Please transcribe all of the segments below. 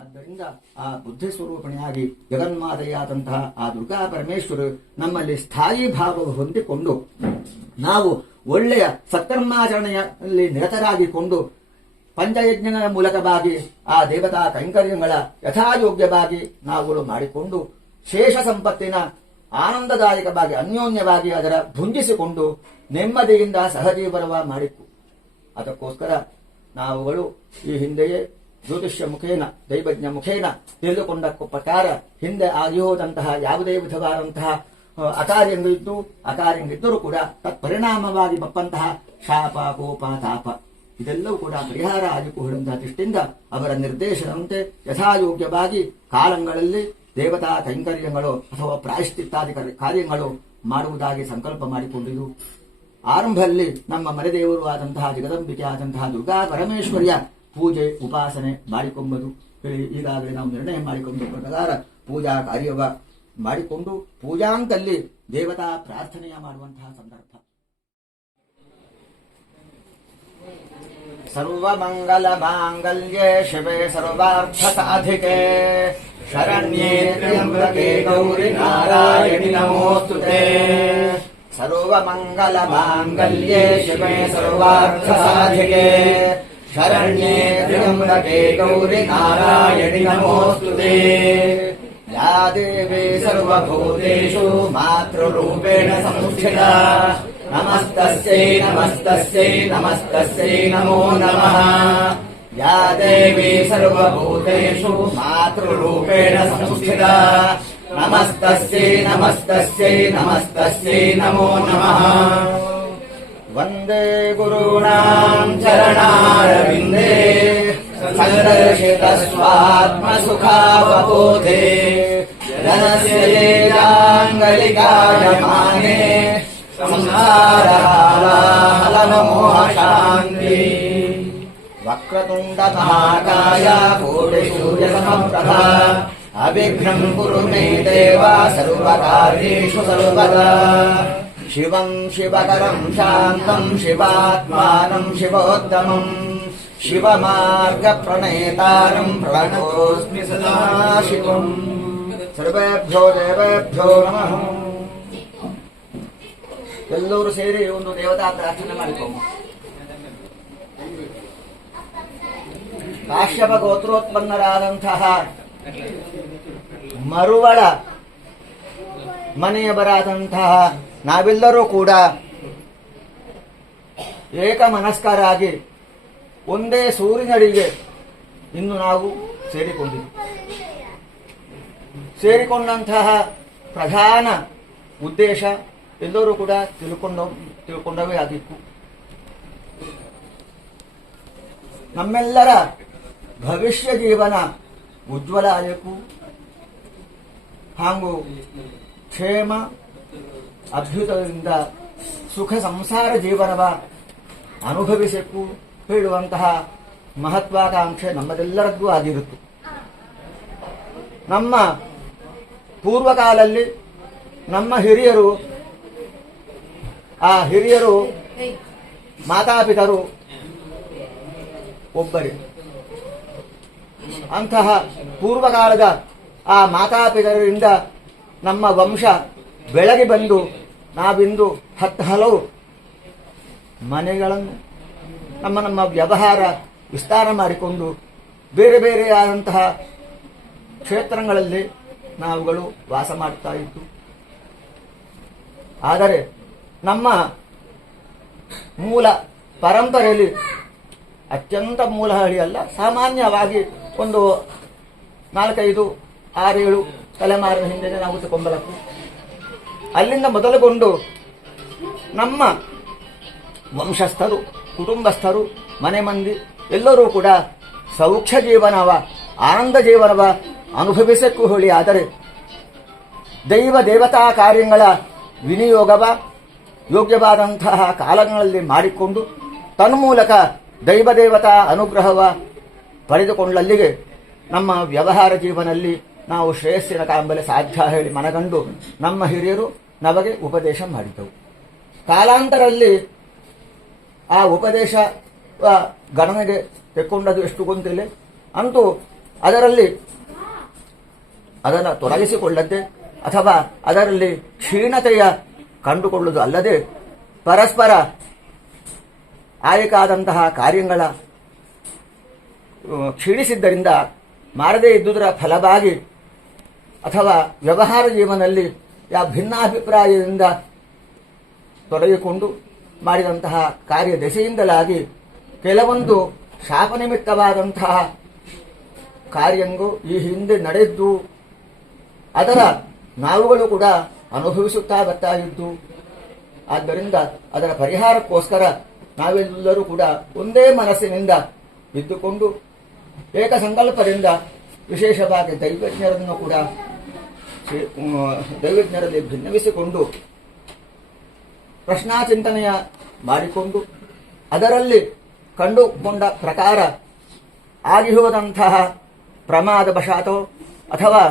ಆದ್ದರಿಂದ ಆ ಬುದ್ಧಿ ಸ್ವರೂಪಣಿಯಾಗಿ ಜಗನ್ಮಾತೆಯಾದಂತಹ ಆ ದುರ್ಗಾ ಪರಮೇಶ್ವರು ನಮ್ಮಲ್ಲಿ ಸ್ಥಾಯಿ ಭಾವ ಹೊಂದಿಕೊಂಡು ನಾವು ಒಳ್ಳೆಯ ಸತ್ಕರ್ಮಾಚರಣೆಯಲ್ಲಿ ನಿರತರಾಗಿಕೊಂಡು ಪಂಚಯಜ್ಞಗಳ ಮೂಲಕವಾಗಿ ಆ ದೇವತಾ ಕೈಂಕರ್ಯಗಳ ಯಥಾಯೋಗ್ಯವಾಗಿ ನಾವುಗಳು ಮಾಡಿಕೊಂಡು ಶೇಷ ಸಂಪತ್ತಿನ ಆನಂದದಾಯಕವಾಗಿ ಅನ್ಯೋನ್ಯವಾಗಿ ಅದರ ಭುಂಜಿಸಿಕೊಂಡು ನೆಮ್ಮದಿಯಿಂದ ಸಹಜೀವನವ ಮಾಡಿತ್ತು. ಅದಕ್ಕೋಸ್ಕರ ನಾವುಗಳು ಈ ಹಿಂದೆಯೇ ಜ್ಯೋತಿಷ್ಯ ಮುಖೇನ ದೈವಜ್ಞ ಮುಖೇನ ತಿಳಿದುಕೊಂಡ ಪ್ರಕಾರ ಹಿಂದೆ ಆಗಿಹೋದಂತಹ ಯಾವುದೇ ವಿಧವಾದಂತಹ ಅಕಾರ್ಯಗಳಿದ್ದರೂ ಕೂಡ ತತ್ಪರಿಣಾಮವಾಗಿ ಬಪ್ಪಂತಹ ಶಾಪ ಕೋಪ ತಾಪ ಇದೆಲ್ಲವೂ ಕೂಡ ಪರಿಹಾರ ಆಗಿಕೊಳ್ಳುವಂತಹ ದೃಷ್ಟಿಯಿಂದ ಅವರ ನಿರ್ದೇಶನದಂತೆ ಯಥಾಯೋಗ್ಯವಾಗಿ ಕಾಲಗಳಲ್ಲಿ ದೇವತಾ ಕೈಂಕರ್ಯಗಳು ಅಥವಾ ಪ್ರಾಯಶ್ಚಿತ್ತಾದಿ ಕಾರ್ಯಗಳು ಮಾಡುವುದಾಗಿ ಸಂಕಲ್ಪ ಮಾಡಿಕೊಂಡಿದ್ದು ಆರಂಭದಲ್ಲಿ ನಮ್ಮ ಮನೆದೇವರು ಆದಂತಹ ಜಗದಂಬಿಕೆ ಆದಂತಹ ದುರ್ಗಾ ಪರಮೇಶ್ವರಿಯ ಪೂಜೆ ಉಪಾಸನೆ ಮಾಡಿಕೊಂಬುದು ಹೇಳಿ ಈಗಾಗಲೇ ನಾವು ನಿರ್ಣಯ ಮಾಡಿಕೊಂಡು ಪ್ರಕಾರ ಪೂಜಾ ಕಾರ್ಯವ ಮಾಡಿಕೊಂಡು ಪೂಜಾಂತಲ್ಲಿ ದೇವತಾ ಪ್ರಾರ್ಥನೆಯ ಮಾಡುವಂತಹ ಸಂದರ್ಭ. ಸರ್ವಮಂಗಲ ಮಾಂಗಲ್ಯೆ ಶಿವೆ ಸರ್ವಾರ್ಥ ಸಾಧಿಕೆ ಶರಣ್ಯೇ ತ್ರ್ಯಂಬಕೆ ಗೌರಿ ನಾರಾಯಣಿ ನಮೋಸ್ತುತೆ. ಸರ್ವಮಂಗಲ ಮಾಂಗಲ್ಯೆ ಶಿವೆ ಸರ್ವಾರ್ಥ ಸಾಧಿಕೆ ಶರಣ್ಯೇ ತ್ರ್ಯಂಬಕೆ ಗೌರಿ ನಾರಾಯಣಿ ನಮೋಸ್ತುತೆ. ಯಾ ದೇವಿ ಸರ್ವಭೂತೇಷು ಮಾತೃರೂಪೇಣ ಸಂಸ್ಥಿತಾ ನಮಸ್ತಸ್ಯೈ ನಮಸ್ತಸ್ಯೈ ನಮಸ್ತಸ್ಯೈ ನಮೋ ನಮಃ. ಯಾ ದೇವಿ ಸರ್ವಭೂತೇಷು ಮಾತೃರೂಪೇಣ ಸಂಸ್ಥಿತಾ ನಮಸ್ತಸ್ಯೈ ನಮಸ್ತಸ್ಯೈ ನಮಸ್ತಸ್ಯೈ ನಮೋ ನಮಃ. ವಂದೇ ಗುರುಣಾಂ ಚರಣಾರವಿಂದೇ ಸಂದರ್ಶಿತ ಸ್ವಾತ್ಮಸುಖಾವಬೋಧೆ ಜನಸ್ಯ ಲೇಜಾಂಗಲಿಕಾಯಮಾನೆ ಸಂಸಾರಹಾಲಾಹಲಮೋಹ ಶಾಂತಿ. ವಕ್ರತುಂಡ ಮಹಾಕಾಯ ಕೋಟಿ ಸೂರ್ಯ ಸಮಪ್ರಭಾ ಅವಿಘ್ನಂ ಕುರು ಮೇ ದೇವ ಸರ್ವಕಾರ್ಯೇಷು ಸರ್ವದಾ. ಶಿವಂ ಶಿವಕರಂ ಶಾಂತಂ ಶಿವಾತ್ಮಾನಂ ಶಿವೋತ್ತಮಂ ಶಿವಮಾರ್ಗ ಪ್ರಣೇತಾರಂ ಪ್ರಣತೋಸ್ಮಿ ಸದಾ ಶಿವಂ. ಸರ್ವೇಭ್ಯೋ ದೇವೇಭ್ಯೋ ನಮಃ. ಎಲ್ಲರೂ ಸೇರಿ ಒಂದು ದೇವತಾ ಪ್ರಾರ್ಥನೆ ಮಾಡಿಕೊಂಡು ಕಾಶ್ಯಪ ಗೋತ್ರೋತ್ಪನ್ನರಾದಂತಹ ಮರುವಳ ಮನೆಯವರಾದಂತಹ ನಾವೆಲ್ಲರೂ ಕೂಡ ಏಕಮನಸ್ಕರಾಗಿ ಒಂದೇ ಸೂರಿನಡಿಗೆ ಇನ್ನು ನಾವು ಸೇರಿಕೊಂಡಂತಹ ಪ್ರಧಾನ ಉದ್ದೇಶ ಎಲ್ಲರೂ ಕೂಡ ತಿಳ್ಕೊಂಡವೇ ಆಗಿತ್ತು. ನಮ್ಮೆಲ್ಲರ ಭವಿಷ್ಯ ಜೀವನ ಉಜ್ವಲ ಆಗಬೇಕು ಹಾಗೂ ಕ್ಷೇಮ ಅಭ್ಯುದಯದಿಂದ ಸುಖ ಸಂಸಾರ ಜೀವನವ ಅನುಭವಿಸಬೇಕು ಹೇಳುವಂತಹ ಮಹತ್ವಾಕಾಂಕ್ಷೆ ನಮ್ಮದೆಲ್ಲರದ್ದು ಆಗಿರುತ್ತು. ನಮ್ಮ ಪೂರ್ವಕಾಲಲ್ಲಿ ನಮ್ಮ ಹಿರಿಯರು ಮಾತಾಪಿತರು ಒಬ್ಬರೇ. ಅಂತಹ ಪೂರ್ವಕಾಲದ ಆ ಮಾತಾಪಿತರಿಂದ ನಮ್ಮ ವಂಶ ಬೆಳಗಿ ಬಂದು ನಾವಿಂದು ಹಲವು ಮನೆಗಳನ್ನು ನಮ್ಮ ವ್ಯವಹಾರ ವಿಸ್ತಾರ ಮಾಡಿಕೊಂಡು ಬೇರೆ ಬೇರೆಯಾದಂತಹ ಕ್ಷೇತ್ರಗಳಲ್ಲಿ ನಾವುಗಳು ವಾಸ ಮಾಡ್ತಾ ಇತ್ತು. ಆದರೆ ನಮ್ಮ ಮೂಲ ಪರಂಪರೆಯಲ್ಲಿ ಅತ್ಯಂತ ಮೂಲ ಹಳ್ಳಿಯಲ್ಲ, ಸಾಮಾನ್ಯವಾಗಿ ಒಂದು 4, 5, 6, 7 ತಲೆಮಾರಿನ ಹಿಂದೆ ನಾವು ತಗೊಂಬರಬೇಕು. ಅಲ್ಲಿಂದ ಮೊದಲುಗೊಂಡು ನಮ್ಮ ವಂಶಸ್ಥರು, ಕುಟುಂಬಸ್ಥರು, ಮನೆ ಮಂದಿ ಎಲ್ಲರೂ ಕೂಡ ಸೌಖ್ಯ ಜೀವನವ, ಆನಂದ ಜೀವನವ ಅನುಭವಿಸಕ್ಕೂ ಹೇಳಿ. ಆದರೆ ದೇವತಾ ಕಾರ್ಯಗಳ ವಿನಿಯೋಗವ ಯೋಗ್ಯವಾದಂತಹ ಕಾಲಗಳಲ್ಲಿ ಮಾಡಿಕೊಂಡು ತನ್ಮೂಲಕ ದೇವತಾ ಅನುಗ್ರಹವ ಪಡೆದುಕೊಳ್ಳಲ್ಲಿಗೆ ನಮ್ಮ ವ್ಯವಹಾರ ಜೀವನದಲ್ಲಿ ನಾವು ಶ್ರೇಯಸ್ಸಿನ ಕಾಂಬಲೆ ಸಾಧ್ಯ ಹೇಳಿ ಮನಗಂಡು ನಮ್ಮ ಹಿರಿಯರು ನಮಗೆ ಉಪದೇಶ ಮಾಡಿದ್ದವು. ಕಾಲಾಂತರಲ್ಲಿ ಆ ಉಪದೇಶ ಗಣನೆಗೆ ತೆಕ್ಕೊಂಡದು ಎಷ್ಟು ಗೊಂತಿಲ್ಲ. ಅಂತೂ ಅದರಲ್ಲಿ ಅದನ್ನು ತೊಲಗಿಸಿಕೊಳ್ಳದೆ ಅಥವಾ ಅದರಲ್ಲಿ ಕ್ಷೀಣತೆಯ ಕಂಡುಕೊಳ್ಳುವುದು ಅಲ್ಲದೆ ಪರಸ್ಪರ ಆಯಕಾದಂತಹ ಕಾರ್ಯಗಳ ಕ್ಷೀಣಿಸಿದ್ದರಿಂದ ಮಾಡದೇ ಇದ್ದುದರ ಫಲವಾಗಿ ಅಥವಾ ವ್ಯವಹಾರ ಜೀವನದಲ್ಲಿ ಭಿನ್ನಾಭಿಪ್ರಾಯದಿಂದ ತೊಡಗಿಕೊಂಡು ಮಾಡಿದಂತಹ ಕಾರ್ಯ ದೆಸೆಯಿಂದಲಾಗಿ ಕೆಲವೊಂದು ಶಾಪನಿಮಿತ್ತವಾದಂತಹ ಕಾರ್ಯಂಗೂ ಈ ಹಿಂದೆ ನಡೆದ್ದು ಅದರ ನಾವುಗಳು ಕೂಡ ಅನುಭವಿಸುತ್ತಾ ಬರ್ತಾ ಇದ್ದು, ಆದ್ದರಿಂದ ಅದರ ಪರಿಹಾರಕ್ಕೋಸ್ಕರ ನಾವೆಲ್ಲರೂ ಕೂಡ ಒಂದೇ ಮನಸ್ಸಿನಿಂದ ಇದ್ದುಕೊಂಡು ಏಕ ಸಂಕಲ್ಪದಿಂದ ವಿಶೇಷವಾಗಿ ದೈವಜ್ಞರನ್ನು ಕೂಡ ದೈವಜ್ಞರಲ್ಲಿ ಭಿನ್ನವಿಸಿಕೊಂಡು ಪ್ರಶ್ನಾಚಿಂತನೆಯ ಮಾಡಿಕೊಂಡು ಅದರಲ್ಲಿ ಕಂಡುಕೊಂಡ ಪ್ರಕಾರ ಆಗಿರುವುದಂತಹ ಪ್ರಮಾದವಶಾತೋ ಅಥವಾ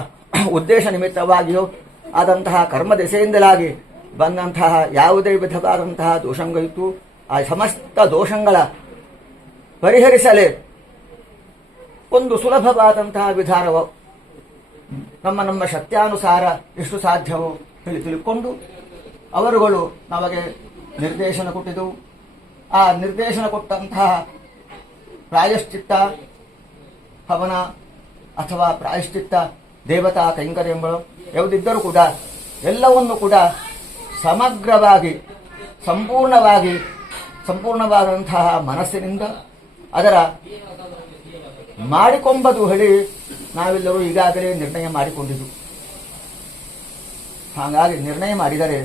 ಉದ್ದೇಶ ನಿಮಿತ್ತವಾಗಿಯೋ ಆದಂತಹ ಕರ್ಮ ದೆಸೆಯಿಂದಲಾಗಿ ಬಂದಂತಹ ಯಾವುದೇ ವಿಧವಾದಂತಹ ದೋಷಗಳಿತ್ತು ಆ ಸಮಸ್ತ ದೋಷಗಳ ಪರಿಹರಿಸಲೇ ಒಂದು ಸುಲಭವಾದಂತಹ ವಿಧಾನವು ನಮ್ಮ ಶಕ್ತ್ಯಾನುಸಾರ ಎಷ್ಟು ಸಾಧ್ಯವೋ ತಿಳ್ಕೊಂಡು ಅವರುಗಳು ನಮಗೆ ನಿರ್ದೇಶನ ಕೊಟ್ಟಿದ್ದವು. ಆ ನಿರ್ದೇಶನ ಕೊಟ್ಟಂತಹ ಪ್ರಾಯಶ್ಚಿತ್ತ ಹವನ ಅಥವಾ ಪ್ರಾಯಶ್ಚಿತ್ತ ದೇವತಾ ಕೈಂಕರ್ಯಗಳು ಯಾವುದಿದ್ದರೂ ಕೂಡ ಎಲ್ಲವನ್ನು ಕೂಡ ಸಮಗ್ರವಾಗಿ ಸಂಪೂರ್ಣವಾದಂತಹ ಮನಸ್ಸಿನಿಂದ ಅದರ ಮಾಡಿಕೊಂಬದು ಹೇಳಿ ನಾವೆಲ್ಲರೂ ಈಗಾಗಲೇ ನಿರ್ಣಯ ಮಾಡಿಕೊಂಡಿದ್ದು. ಹಾಗಾಗಿ ನಿರ್ಣಯ ಮಾಡಿದರೆ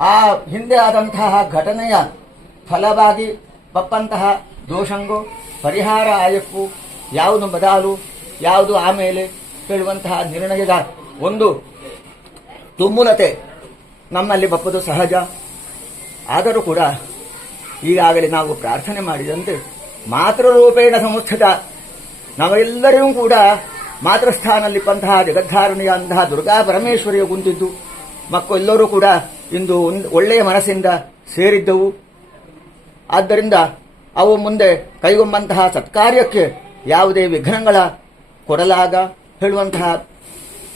ಆ ಹಿಂದೆ ಆದಂತಹ ಘಟನೆಯ ಫಲವಾಗಿ ಬಪ್ಪಂತಹ ದೋಷಂಗೋ ಪರಿಹಾರ ಆಯಕ್ಕೂ ಯಾವುದು ಬದಾಲು ಯಾವುದು ಆಮೇಲೆ ಹೇಳುವಂತಹ ನಿರ್ಣಯದ ಒಂದು ತುಮ್ಮುಲತೆ ನಮ್ಮಲ್ಲಿ ಬಪ್ಪದು ಸಹಜ. ಆದರೂ ಕೂಡ ಈಗಾಗಲೇ ನಾವು ಪ್ರಾರ್ಥನೆ ಮಾಡಿದಂತೆ ಮಾತೃರೂಪೇಣ ಸಂಸ್ಥಿತ ನಾವೆಲ್ಲರಿಗೂ ಕೂಡ ಮಾತೃಸ್ಥಾನಲ್ಲಿಪ್ಪಂತಹ ಜಗದ್ಧಾರಣಿಯಂತಹ ದುರ್ಗಾ ಪರಮೇಶ್ವರಿಯ ಕುಂತಿದ್ದು ಮಕ್ಕಳೆಲ್ಲರೂ ಕೂಡ ಇಂದು ಒಳ್ಳೆಯ ಮನಸ್ಸಿಂದ ಸೇರಿದ್ದವು. ಆದ್ದರಿಂದ ಅವು ಮುಂದೆ ಕೈಗೊಂಬಂತಹ ಸತ್ಕಾರ್ಯಕ್ಕೆ ಯಾವುದೇ ವಿಘ್ನಗಳ ಕೊಡಲಾಗ ಹೇಳುವಂತಹ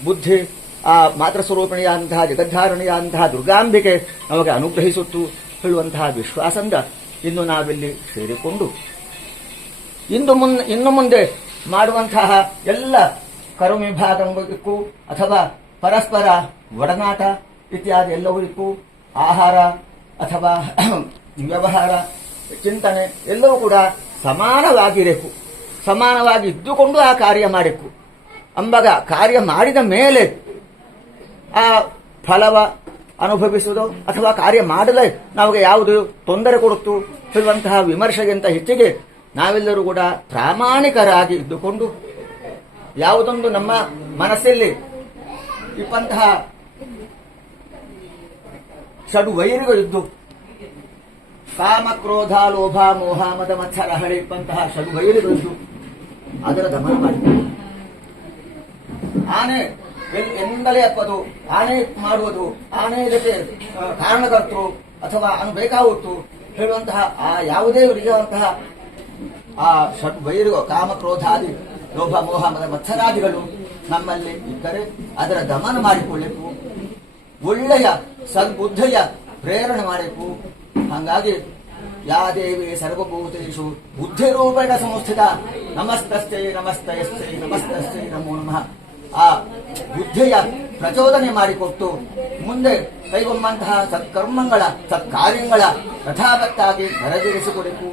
ಬುದ್ಧಿ ಆ ಮಾತೃಸ್ವರೂಪಿಣಿಯಾದಂತಹ ಜಗದ್ಧಾರಣಿಯಾದಂತಹ ದುರ್ಗಾಂಬಿಕೆ ನಮಗೆ ಅನುಗ್ರಹಿಸುತ್ತು ಹೇಳುವಂತಹ ವಿಶ್ವಾಸದಿಂದ ಇನ್ನು ನಾವಿಲ್ಲಿ ಸೇರಿಕೊಂಡು ಇನ್ನು ಮುಂದೆ ಮಾಡುವಂತಹ ಎಲ್ಲ ಕರ್ಮ ವಿಭಾಗಕ್ಕೂ ಅಥವಾ ಪರಸ್ಪರ ಒಡನಾಟ ಇತ್ಯಾದಿ ಎಲ್ಲವರಿಗೂ ಆಹಾರ ಅಥವಾ ವ್ಯವಹಾರ ಚಿಂತನೆ ಎಲ್ಲವೂ ಕೂಡ ಸಮಾನವಾಗಿರಬೇಕು. ಸಮಾನವಾಗಿ ಇದ್ದುಕೊಂಡು ಆ ಕಾರ್ಯ ಮಾಡಬೇಕು. ಅಂಬಾಗ ಕಾರ್ಯ ಮಾಡಿದ ಮೇಲೆ ಆ ಫಲವ ಅನುಭವಿಸುವುದು ಅಥವಾ ಕಾರ್ಯ ಮಾಡಲೇ ನಮಗೆ ಯಾವುದು ತೊಂದರೆ ಕೊಡುತ್ತು ಹೇಳುವಂತಹ ವಿಮರ್ಶೆಗಿಂತ ಹೆಚ್ಚಿಗೆ ನಾವೆಲ್ಲರೂ ಕೂಡ ಪ್ರಾಮಾಣಿಕರಾಗಿ ಇದ್ದುಕೊಂಡು ಯಾವುದೊಂದು ನಮ್ಮ ಮನಸ್ಸಲ್ಲಿ ಇಪ್ಪಂತಹ ಷಡು ವೈರಿಗಳಿದ್ದು ಕಾಮ ಕ್ರೋಧ ಲೋಭ ಮೋಹ ಮದ ಮತ್ಸರ ಹಳೆ ಇಪ್ಪಂತಹ ಷಡು ವೈರಿಗಳಿದ್ದು ಅದರ ದಮನ ಮಾಡಿ ಆನೆ ಎಂದಲೇ ಅಪ್ಪದು ಆನೆ ಮಾಡುವುದು ಆನೆ ಜೊತೆ ಕಾರಣಕರ್ತರು ಅಥವಾ ಬೇಕಾಗುತ್ತು ಹೇಳುವಂತಹ ಆ ಯಾವುದೇ ವಿಧವಂತಹ ಆ ಷಡ್ ವೈರಿಗಳು ಕಾಮ ಕ್ರೋಧಾದಿ ಲೋಭ ಮೋಹ ಮದ ಮತ್ಸರಾದಿಗಳು ನಮ್ಮಲ್ಲಿ ಇದ್ದರೆ ಅದರ ದಮನ ಮಾಡಿಕೊಳ್ಳಬೇಕು. ಒಳ್ಳೆಯ ಸದ್ಬುದ್ಧಿಯ ಪ್ರೇರಣೆ ಮಾಡಬೇಕು. ಹಾಗಾಗಿ ಯಾ ದೇವಿ ಸರ್ವಭೂತೇಷು ಬುದ್ಧಿರೂಪೇಣ ಸಂಸ್ಥಿತ ನಮಸ್ತಸ್ಥೈ ನಮಸ್ತಯಸ್ಥೈ ನಮಸ್ತಸ್ಥೈ ನಮೋ ನಮಃ ಆ ಬುದ್ಧಿಯ ಪ್ರಚೋದನೆ ಮಾಡಿಕೊಟ್ಟು ಮುಂದೆ ಕೈಗೊಂಬಂತಹ ಸತ್ಕರ್ಮಗಳ ಸತ್ಕಾರ್ಯಗಳ ಯಥಾವತ್ತಾಗಿ ನೆರವೇರಿಸಿಕೊಡಬೇಕು.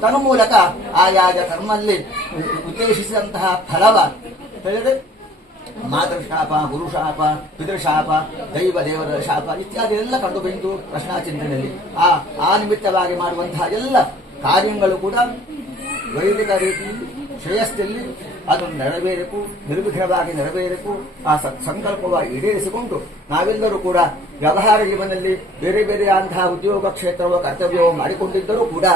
ತನ್ಮೂಲಕ ಆಯಾಯ ಕರ್ಮಲ್ಲಿ ಉದ್ದೇಶಿಸಿದಂತಹ ಫಲವ ಹೇಳಿದ್ರೆ ಮಾತೃಶಾಪ ಗುರುಶಾಪ ಪಿತೃಶಾಪ ದೇವರ ಶಾಪ ಇತ್ಯಾದಿ ಎಲ್ಲ ಕಂಡು ಬಂದು ಪ್ರಶ್ನಾಚಿಂತನೆಯಲ್ಲಿ ಆ ನಿಮಿತ್ತವಾಗಿ ಮಾಡುವಂತಹ ಎಲ್ಲ ಕಾರ್ಯಗಳು ಕೂಡ ವೈದಿಕ ರೀತಿ ಶ್ರೇಯಸ್ಸಲ್ಲಿ ಅದು ನೆರವೇರಬೇಕು, ನಿರ್ವಿಘ್ನವಾಗಿ ನೆರವೇರಬೇಕು. ಆ ಸಂಕಲ್ಪವಾಗಿ ಈಡೇರಿಸಿಕೊಂಡು ನಾವೆಲ್ಲರೂ ಕೂಡ ವ್ಯವಹಾರ ಜೀವನದಲ್ಲಿ ಬೇರೆ ಬೇರೆಯಾದಂತಹ ಉದ್ಯೋಗ ಕ್ಷೇತ್ರವೋ ಕರ್ತವ್ಯವೋ ಮಾಡಿಕೊಂಡಿದ್ದರೂ ಕೂಡ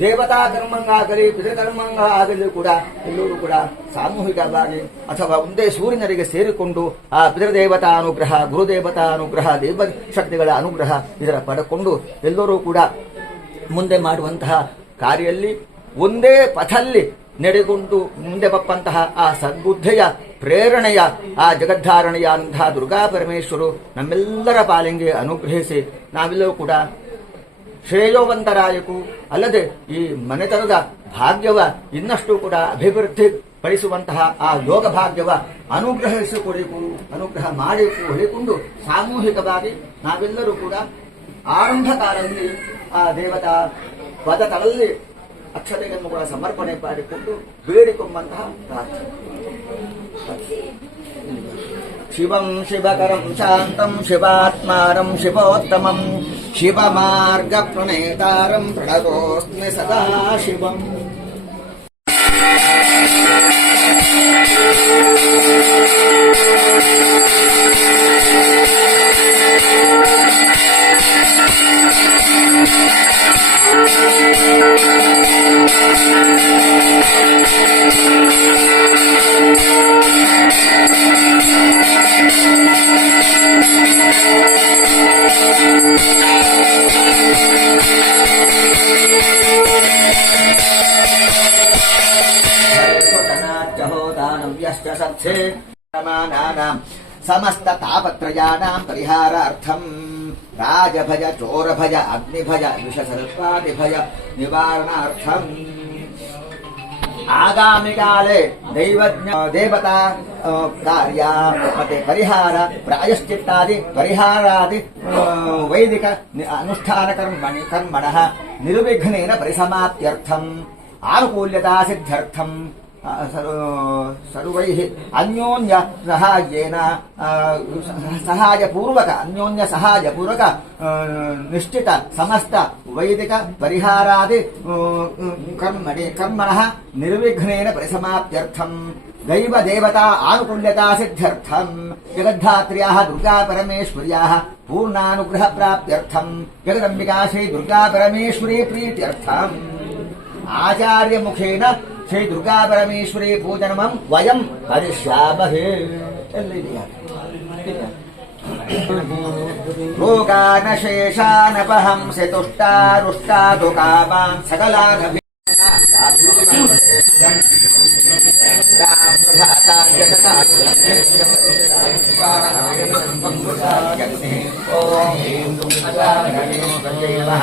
ದೇವತಾ ಕರ್ಮಂಗಾಗಲಿ ಪಿತೃಕರ್ಮಂಗಾಗಲಿ ಕೂಡ ಎಲ್ಲರೂ ಕೂಡ ಸಾಮೂಹಿಕವಾಗಿ ಅಥವಾ ಒಂದೇ ಸೂರ್ಯನರಿಗೆ ಸೇರಿಕೊಂಡು ಆ ಪಿತೃದೇವತಾ ಅನುಗ್ರಹ ಗುರುದೇವತಾ ಅನುಗ್ರಹ ದೇವ ಶಕ್ತಿಗಳ ಅನುಗ್ರಹ ಇದರ ಪಡೆಕೊಂಡು ಎಲ್ಲರೂ ಕೂಡ ಮುಂದೆ ಮಾಡುವಂತಹ ಕಾರ್ಯಲ್ಲಿ ಒಂದೇ ಪಥಲ್ಲಿ ನಡೆದುಕೊಂಡು ಮುಂದೆ ಬಪ್ಪಂತಹ ಆ ಸದ್ಬುದ್ಧಿಯ ಪ್ರೇರಣೆಯ ಆ ಜಗದ್ಧಾರಣೆಯಾದಂತಹ ದುರ್ಗಾ ಪರಮೇಶ್ವರು ನಮ್ಮೆಲ್ಲರ ಪಾಲಿಗೆ ಅನುಗ್ರಹಿಸಿ ನಾವೆಲ್ಲರೂ ಕೂಡ ಶ್ರೇಯೋವಂತರಾಯಕು ಅಲ್ಲದೆ ಈ ಮನೆತನದ ಭಾಗ್ಯವ ಇನ್ನಷ್ಟು ಕೂಡ ಅಭಿವೃದ್ಧಿ ಪಡಿಸುವಂತಹ ಆ ಯೋಗ ಭಾಗ್ಯವ ಅನುಗ್ರಹ ಮಾಡಿ ಹೇಳಿಕೊಂಡು ಸಾಮೂಹಿಕವಾಗಿ ನಾವೆಲ್ಲರೂ ಕೂಡ ಆರಂಭ ಕಾಲದಲ್ಲಿ ಆ ದೇವತಾ ಪದಗಳಲ್ಲಿ ಅಕ್ಷತೆಯನ್ನು ಕೂಡ ಸಮರ್ಪಣೆ ಮಾಡಿಕೊಂಡು ಬೇಡಿಕೊಂಬಂತಹ ಪ್ರಾರ್ಥನೆ. ಶಿವಂ ಶಿವಕರಂ ಶಾಂತಂ ಶಿವಾತ್ಮಾನಂ ಶಿವೋತ್ತಮಂ ಶಿವಮಾರ್ಗ ಪ್ರಣೇತಾರಂ ಪ್ರಣತೋಸ್ಮಿ ಸದಾ ಶಿವಂ. ಸಮಸ್ತ ತಾಪತ್ರಯಾನಾಂ ಪರಿಹಾರಾರ್ಥಂ ರಾಜಭಯ ಚೋರಭಯ ಅಗ್ನಿಭಯ ವಿಷಸರ್ಪಾದಿಭಯ ನಿವಾರಣಾರ್ಥಂ ಆಗಾಮಿ ಕಾಲೇ ದೇವತಾ ಕಾರ್ಯ ಮತ್ತೆ ಪರಿಹಾರ ಪ್ರಾಯಶ್ಚಿತ್ತಾದಿ ಪರಿಹಾರಾದಿ ವೈದಿಕ ಅನುಷ್ಠಾನ ಕರ್ಮಣಃ ನಿರ್ವಿಘ್ನೇನ ಪರಿಸಮಾಪ್ತ್ಯರ್ಥಂ ಆನುಕೂಲ್ಯತಾ ಸಿದ್ಧ್ಯರ್ಥಂ ಸರ್ವೈಃ ಅನ್ಯೋನ್ಯ ಸಹಾಯಪೂರ್ವಕ ನಿಶ್ಚಿತ ಸಮಸ್ತ ವೈದಿಕ ಪರಿಹಾರಾದಿ ಕರ್ಮಣಃ ನಿರ್ವಿಘ್ನೇನ ಪರಿಸಮಾಪ್ತ್ಯರ್ಥಂ ದೈವ ದೇವತಾ ಆನುಕೂಲ್ಯತಾ ಸಿದ್ಧ್ಯರ್ಥಂ ಜಗದ್ಧಾತ್ರ್ಯಾಃ ದುರ್ಗಾ ಪರಮೇಶ್ವರ್ಯಾಃ ಪೂರ್ಣಾನುಗ್ರಹ ಪ್ರಾಪ್ತ್ಯರ್ಥಂ ಜಗದಂಬಿಕಾ ಶ್ರೀ ದುರ್ಗಾ ಪರಮೇಶ್ವರಿ ಪ್ರೀತ್ಯರ್ಥಂ ಆಚಾರ್ಯ ಮುಖೇನ ಶ್ರೀ ದುರ್ಗಾ ಪರಮೇಶ್ವರಿ ಪೂಜನಮಂ ವಯಂ ಕರಿಷ್ಯಾಮಹೇ. ರೋಗಾನಶೇಷಾನಪಹಂಸಿ ತುಷ್ಟಾರುಷ್ಟಾದು ಕಾಮಾನ್ ಸಕಲಾನಭಿ ఓం హ్రీం దుర్గా పరమేశ్వర్యై నమః.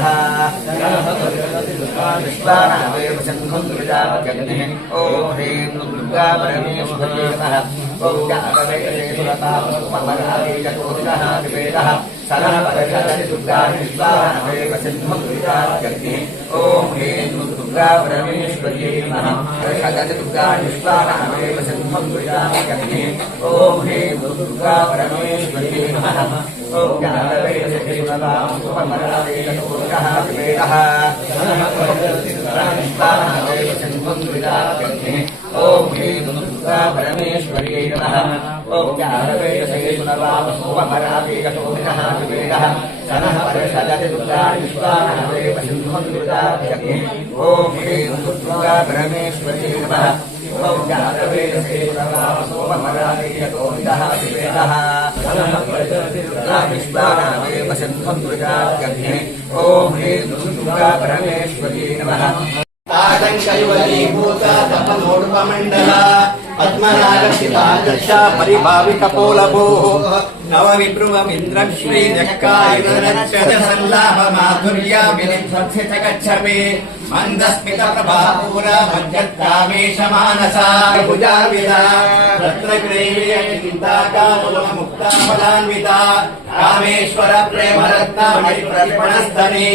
దుర్గా విశ్వానామేవ సిద్ధం దుర్గాగ్ని. ఓం హ్రీం దుర్గా పరమేశ్వర్యై నమః. ఓం ఓం హ్రీం దుర్గా పరమేశ్వర్యై నమః. ఓం సనః పరిషదతి దుర్గా విశ్వానామేవ సిద్ధం దుర్గాగ్ని. ఓం హ్రీం దుర్గా పరమేశ్వర్యై నమః. ఓం విశ్వానామేవ సిద్ధం దుర్గాగ్ని. ఓం హ్రీం దుర్గా పరమేశ్వర్యై నమః. కైవలీభూత తపమోర్వమండల పద్మనాగశిలాదక్ష పరిభావిత పోలభో నవ విభ్రువమింద్రశ్రీజక్కాయురచ్చ మాధుర్యా వినిధ్వసిత గచ్చమే మందస్మిత ప్రభాపూర మజ్జత్కామేశ మానసా భుజాన్విత రత్నగ్రైవ్యచింతాకాముక్తాఫలాన్విత కామేశ్వర ప్రేమరత్న మణిప్రపణస్తని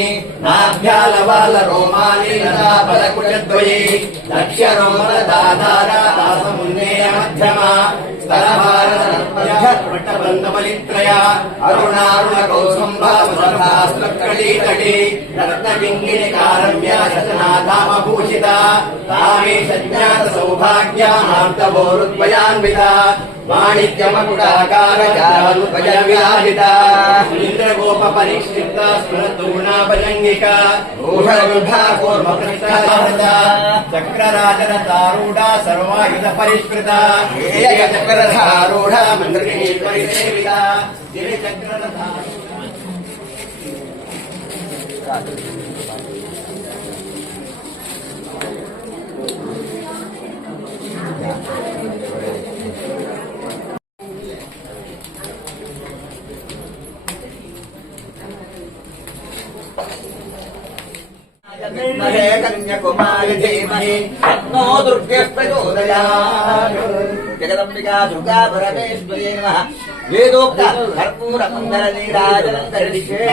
నాభ్యాలవాల రోమాని లతా బలకుటద్వయే లక్ష్య రోమలదాధార దాసమున్నేయ మధ్యమ స్తరభారత పట్టబంధబలిత్రయ अरुणारुणकौसुम्भावसभास्तकटीतटी रत्नकिङ्किणिकारम्या शतनाथामभूषिता तामेश ज्ञातसौभाग्यामार्तवोरुद्वयान्विता माणिक्यमकुटाकारजालुपजविलाहिता इन्द्रगोपपरिष्कृता स्मृतूर्णाभजङ्गिका भूषणविभागोर्मपृष्ठा चक्रराजरथारूढा सर्वायुधपरिष्कृता चक्ररथारूढा मन्त्रिणी परिसेविता गिरिचक्ररथा महे कन्याकुमारी धीमहि तन्नो दुर्गे प्रचोदयात् जगदम्बिका दुर्गा परमेश्वरी नमः वेदोक्त कर्पूर मंगल नीराजनं करिष्ये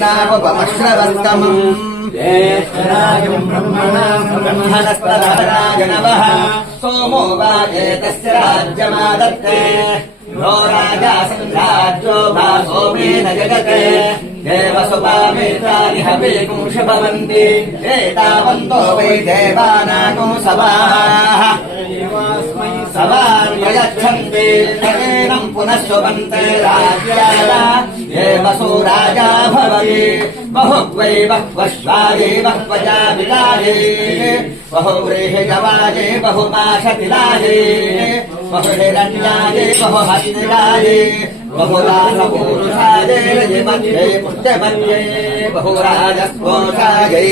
नामपमश्रवस्तमम् ज्येष्ठराजम् ब्रह्मणस्तराय नमः सोमो वाजेतस्य राज्यमादत्ते नो राजा सम्राज्यो भासोमेन जगते देवसुपामेतानि हवेगुंश भवन्ति एतावन्तो वै देवानागो सवाः सवान् प्रयच्छन्ति पुनः सुबन्ते राज्याय ये वसो राजा भवति बहुवै बह्वश्वाये बह्वजाविलाये बहुव्रीहिगवाये बहुमाशतिलाये बहुहिरण्याये बहुहस्तिलाये बहुराजपूरुषाये रजिमध्ये पुष्टमध्ये बहुराजस्पोषाये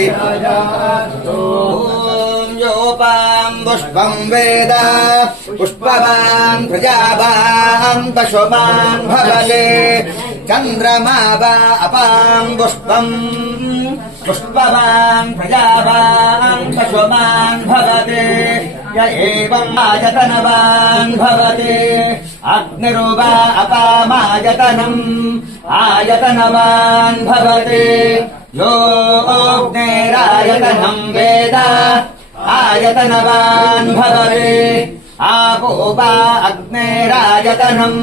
योपाम् पुष्पम् वेद पुष्पवान् प्रजावान् पशुमान् भवते चन्द्रमा वा अपाम् पुष्पम् पुष्पवान् प्रजावान् पशुमान् भवते य एवम् आयतनवान् भवते अग्निरुवा अपामायतनम् आयतनवान् भवते यो अग्नेरायतनम् वेद आयतनवान् भवते आपो वा अग्नेरायतनम्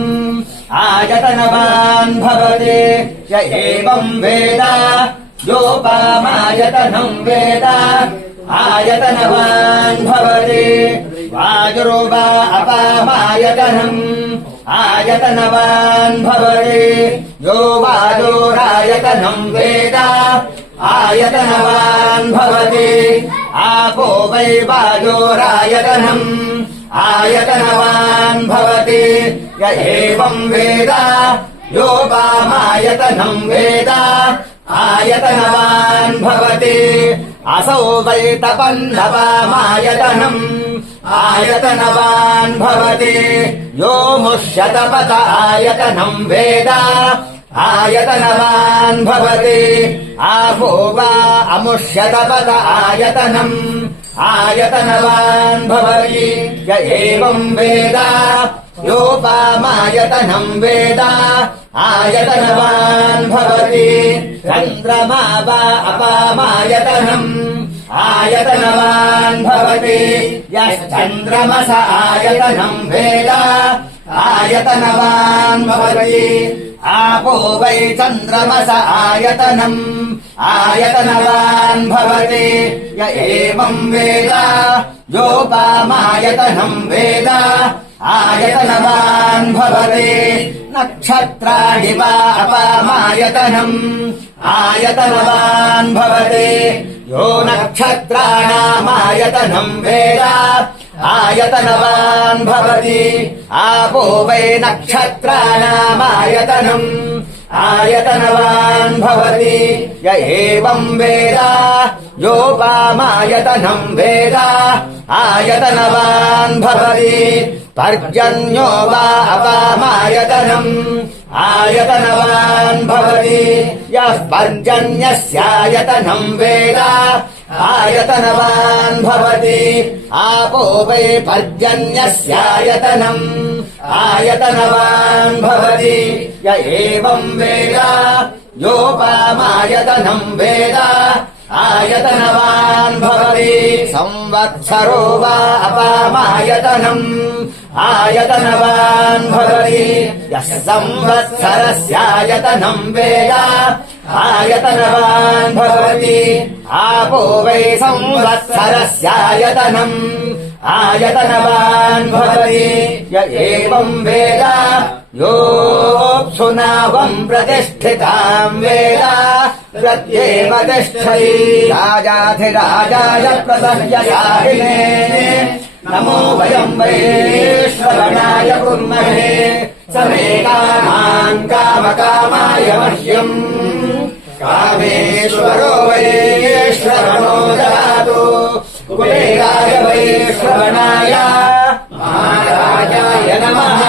आयतनवान् भवते य एवम् वेद योपामायतनम् वेद आयतनवान् भवते वायुर्वा अपामायतनम् आयतनवान् भवते यो वायोरायतनम् वेद आयतनवान् भवति आपो वै वायोरायतनम् आयतनवान् भवति य एवम् वेद योपामायतनम् वेद आयतनवान् भवति असौ वै तपन्नवामायतनम् आयतनवान् भवति यो मुष्यतपत आयतनम् वेद आयतनवान् भवति आपो वा अमुष्यतपत आयतनम् आयतनवान् भवति य एवम् वेद योपामायतनम् वेद आयतनवान् भवति चन्द्रमा वा अपामायतनम् आयतनवान् भवति यश्चन्द्रमस आयतनम् वेद आयतनवान् भवति आपो वै चन्द्रमस आयतनम् आयतनवान् भवति य एवम् वेद योपामायतनम् वेद आयतनवान् भवति नक्षत्राणि वा अपामायतनम् आयतनवान् भवति यो नक्षत्राणामायतनम् वेद आयतनवान् भवति आपो वै नक्षत्राणामायतनम् आयतनवान् भवति य एवम् वेद योपामायतनम् वेद आयतनवान् भवति पर्जन्यो वा अपामायतनम् आयतनवान् भवति यः पर्जन्यस्यायतनम् वेद आयतनवान् भवति आपो वै पर्जन्यस्यायतनम् आयतनवान् भवति य एवम् वेद योपामायतनम् वेद आयतनवान् भवति संवत्सरो वा अपामायतनम् आयतनवान् भवति यः संवत्सरस्यायतनम् वेद आयतनवान् भवति आपो वै संवत्सरस्यायतनम् आयतनवान् भवति य एवम् वेद योऽप्सुनावम् प्रतिष्ठिताम् वेद प्रत्येव तिष्ठति राजाधिराजाय प्रसह्यशालिने नमो वयम् वै श्रवणाय कुर्महे समे कामान् कामकामाय मह्यम् कामेश्वरो वै श्रवणो ददातु कुबेराय वै श्रवणाय महाराजाय नमः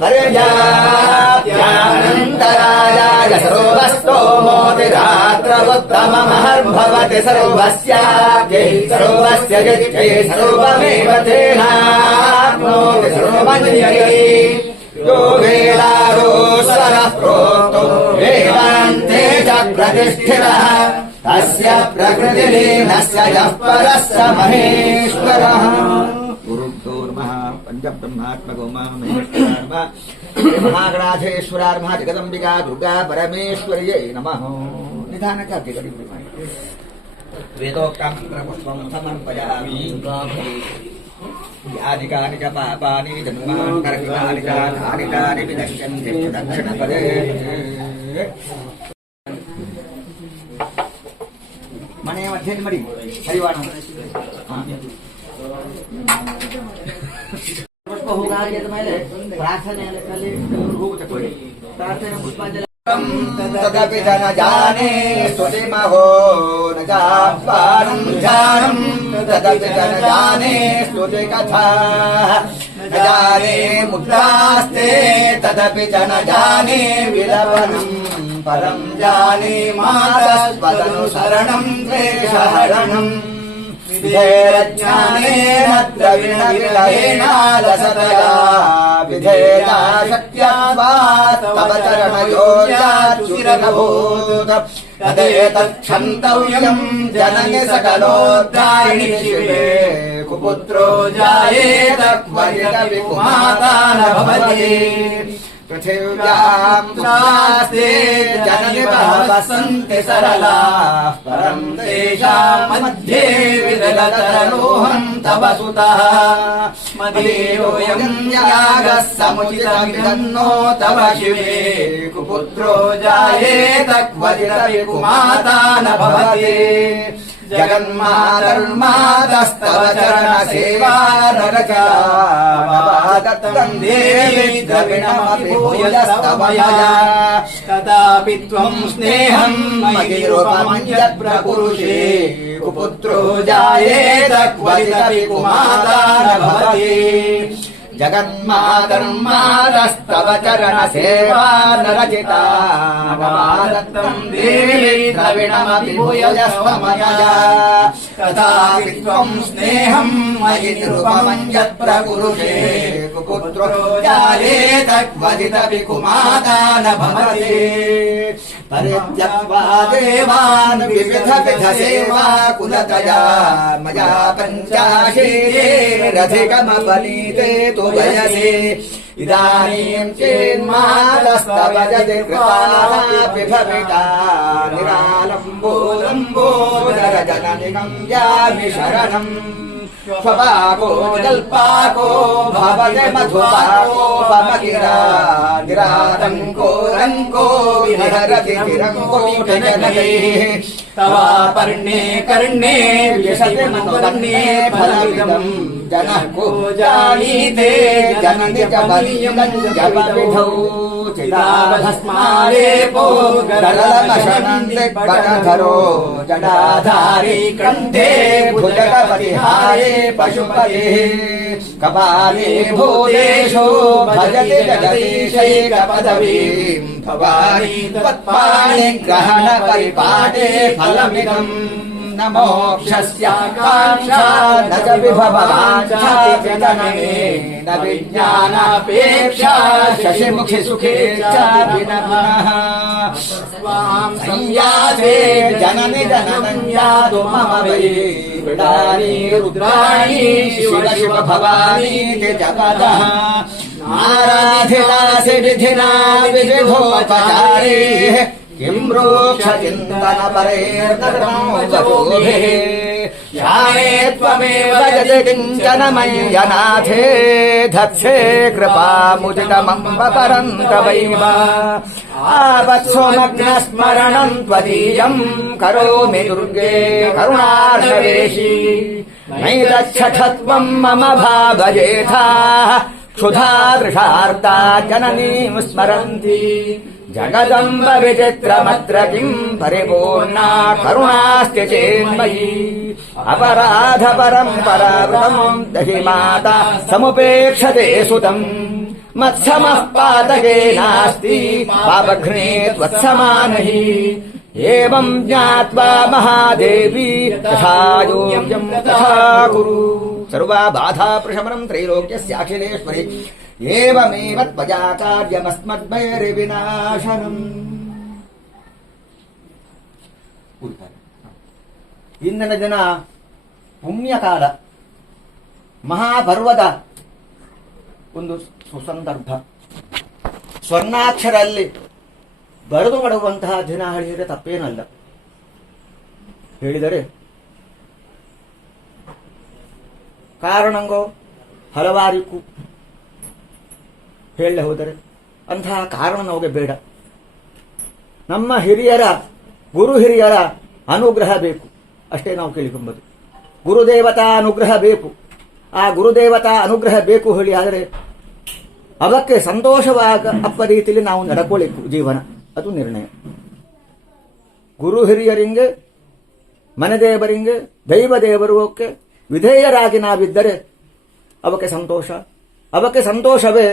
पर्याप्त्यानन्तरायाय सर्वस्तोमोतिरात्रमुत्तममहर्भवति सर्वस्याप्यै सर्वस्य जित्यै सर्वमेव तेनाप्नोति सर्वमन्ययै यो वेदारो सरः प्रोक्तो वेदान्ते च प्रतिष्ठितः तस्य प्रकृतिलीनस्य यः परः स महेश्वरः गुरुर्मः पञ्चब्रह्मात्मको महेश्वरार्मा महागणाधेश्वरार्मा जगदम्बिका दुर्गा परमेश्वर्यै नमः निधान करके वेदोक्तं पुष्पं समर्पयामि यानि कानि च पापानि जन्मान्तरहितानि च तानि तानि विनश्यन्ति दक्षिणपदे ಮನೆಯ ಮಧ್ಯೆ ಮಡಿ ಹರಿವಾಣ ಪುಷ್ಪ ಹೋಗಾರಿಯಾದ ಮೇಲೆ ಪ್ರಾರ್ಥನೆ ಲೆಕ್ಕಲ್ಲಿ ಹೂವು ತಕೊಳ್ಳಿ ಪ್ರಾರ್ಥನೆ ಪುಷ್ಪಾಂಜಲಿ तदपि च न जाने स्तुतिमहो न चाप्पानं जानम् तदपि च न जाने स्तुतिकथा न जाने मुद्रास्ते तदपि च न जाने विलपनम् परं जाने मातस्त्वदनुसरणं द्वेषहरणम् विधेरज्ञानेन द्रविणविलहेनालसतया विधेया शक्त्या वा तव चरणयोर्याच्युतिरभूत् तदेतच्छन्तव्यम् जननि सकलोद्धारिणि शिवे कुपुत्रो जायेत क्वचिदपि कुमाता न भवति पृथिव्याम् पुत्रास्ते जननि बहवः सन्ति सरलाः परम् तेषाम् मध्ये विरलतरोऽहम् तव सुतः मदीयोऽयम् यागः समुचितमिदन्नो तव शिवे कुपुत्रो जायेत क्वचिदपि कुमाता न भवति जगन्मातर्मातस्तव चरणसेवा नरचलादत्तम् देवी द्रविणमपि भूयस्तवया तथापि त्वम् स्नेहम् मयिरूपमन्यत्प्रकुरुषे कुपुत्रो जायेत क्वचिदपि कुमाता न भवति जगन्मातर्मातस्तव चरणसेवा नरचिता दत्तम् देवी द्रविणमपि भूयस्त्वमया तथापि त्वम् स्नेहम् मयि निरुपमञ्जत्प्रकुरुषे कुपुत्रो जायेत क्वचिदपि कुमाता न भवति परित्यक्त्वा देवान् विविधविधसेवा कुलतया मया पञ्चाशीतिरधिकमपनीते तु वयसि इदानीम् चेन्मादस्तव जति कृपापि भविता निरालम्बोलम्बोदरजननिकम् यामि शरणम् स्वपाको जल्पाको भवति मधुपाकोपमगिरा निरातङ्को रङ्को विहरति तिरङ्कोटजनैः तवापर्णे कर्णे विशति मनुवर्णे फलमिदम् जनः को जानीते जननि च बलियम् जपविधौ चिदावधस्मालेपो गरलमशनन्ति पटधरो जडाधारी कण्ठे भुजगपतिहारे पशुपतेः कपाले भूतेषु भजति जगदीशैकपदवीम् भवानी त्वत्पाणिग्रहण परिपाटे फलमिदम् न मोक्षस्याकाङ्क्षा न च विभवाञ्छाति च जनने न विज्ञानापेक्षा शशिमुखि सुखे चापि न पुनः स्वाम् संयाते जननि जननं यातु मम वै मृडानी रुद्राणी शिव शिव भवानीति जगतः नाराधितासि विधिना विविधोपचारैः किम् रोक्षचिन्तनपरैर्नृतोभिः ध्याने त्वमेव यदि किञ्चन मय्यनाथे धत्से कृपामुदितमम्ब परन्तवैव आपत्सुमग्नस्मरणम् त्वदीयम् करोमि दुर्गे करुणार्णवेशी नैतच्छठत्वम् मम भावयेथाः क्षुधा दृशार्ता जननीम् स्मरन्ति जगदम्ब विचित्रमत्र किम् परिपूर्णा करुणास्ति चेन्मयि अपराध परम्परावृतम् दहि माता समुपेक्षते सुतम् मत्समः पातके नास्ति पापघ्ने त्वत्समानहि एवम् ज्ञात्वा महादेवी तथा योग्यम् तथा कुरु सर्वा बाधा प्रशमनम् त्रैलोक्यस्याखिलेश्वरि एवमेव त्वया कार्यमस्मद्वैर्विनाशनम् ಇಂದಿನ ದಿನ ಪುಣ್ಯಕಾಲ ಮಹಾಪರ್ವದ ಒಂದು ಸುಸಂದರ್ಭ ಸ್ವರ್ಣಾಕ್ಷರಲ್ಲಿ ಬರೆದು ಮಾಡುವಂತಹ ದಿನ ಹೇಳಿದರೆ ತಪ್ಪೇನಲ್ಲ. ಹೇಳಿದರೆ ಕಾರಣಂಗೋ ಹಲವಾರಿಗೂ ಹೇಳಲೆ ಹೋದರೆ ಅಂತಹ ಕಾರಣ ನಮಗೆ ಬೇಡ. ನಮ್ಮ ಹಿರಿಯರ ಗುರು ಹಿರಿಯರ ಅನುಗ್ರಹ ಬೇಕು ಅಷ್ಟೇ ನಾವು ಕೇಳಿಕೊಂಬುದು. ಗುರುದೇವತಾ ಅನುಗ್ರಹ ಬೇಕು. ಆ ಗುರುದೇವತಾ ಅನುಗ್ರಹ ಬೇಕು ಹೇಳಿ ಆದರೆ ಅವಕ್ಕೆ ಸಂತೋಷವಾಗ ಅಪ್ಪ ರೀತಿಯಲ್ಲಿ ನಾವು ನಡ್ಕೊಳ್ಳಿಕ್ಕು ಜೀವನ ಅದು ನಿರ್ಣಯ. ಗುರು ಹಿರಿಯರಿಂಗೆ ಮನೆದೇವರಿಂಗೆ ದೈವ ದೇವರಿಗೆ ವಿಧೇಯರಾಗಿ ನಾವಿದ್ದರೆ ಅವಕ್ಕೆ ಸಂತೋಷ. ಅವಕ್ಕೆ ಸಂತೋಷವೇ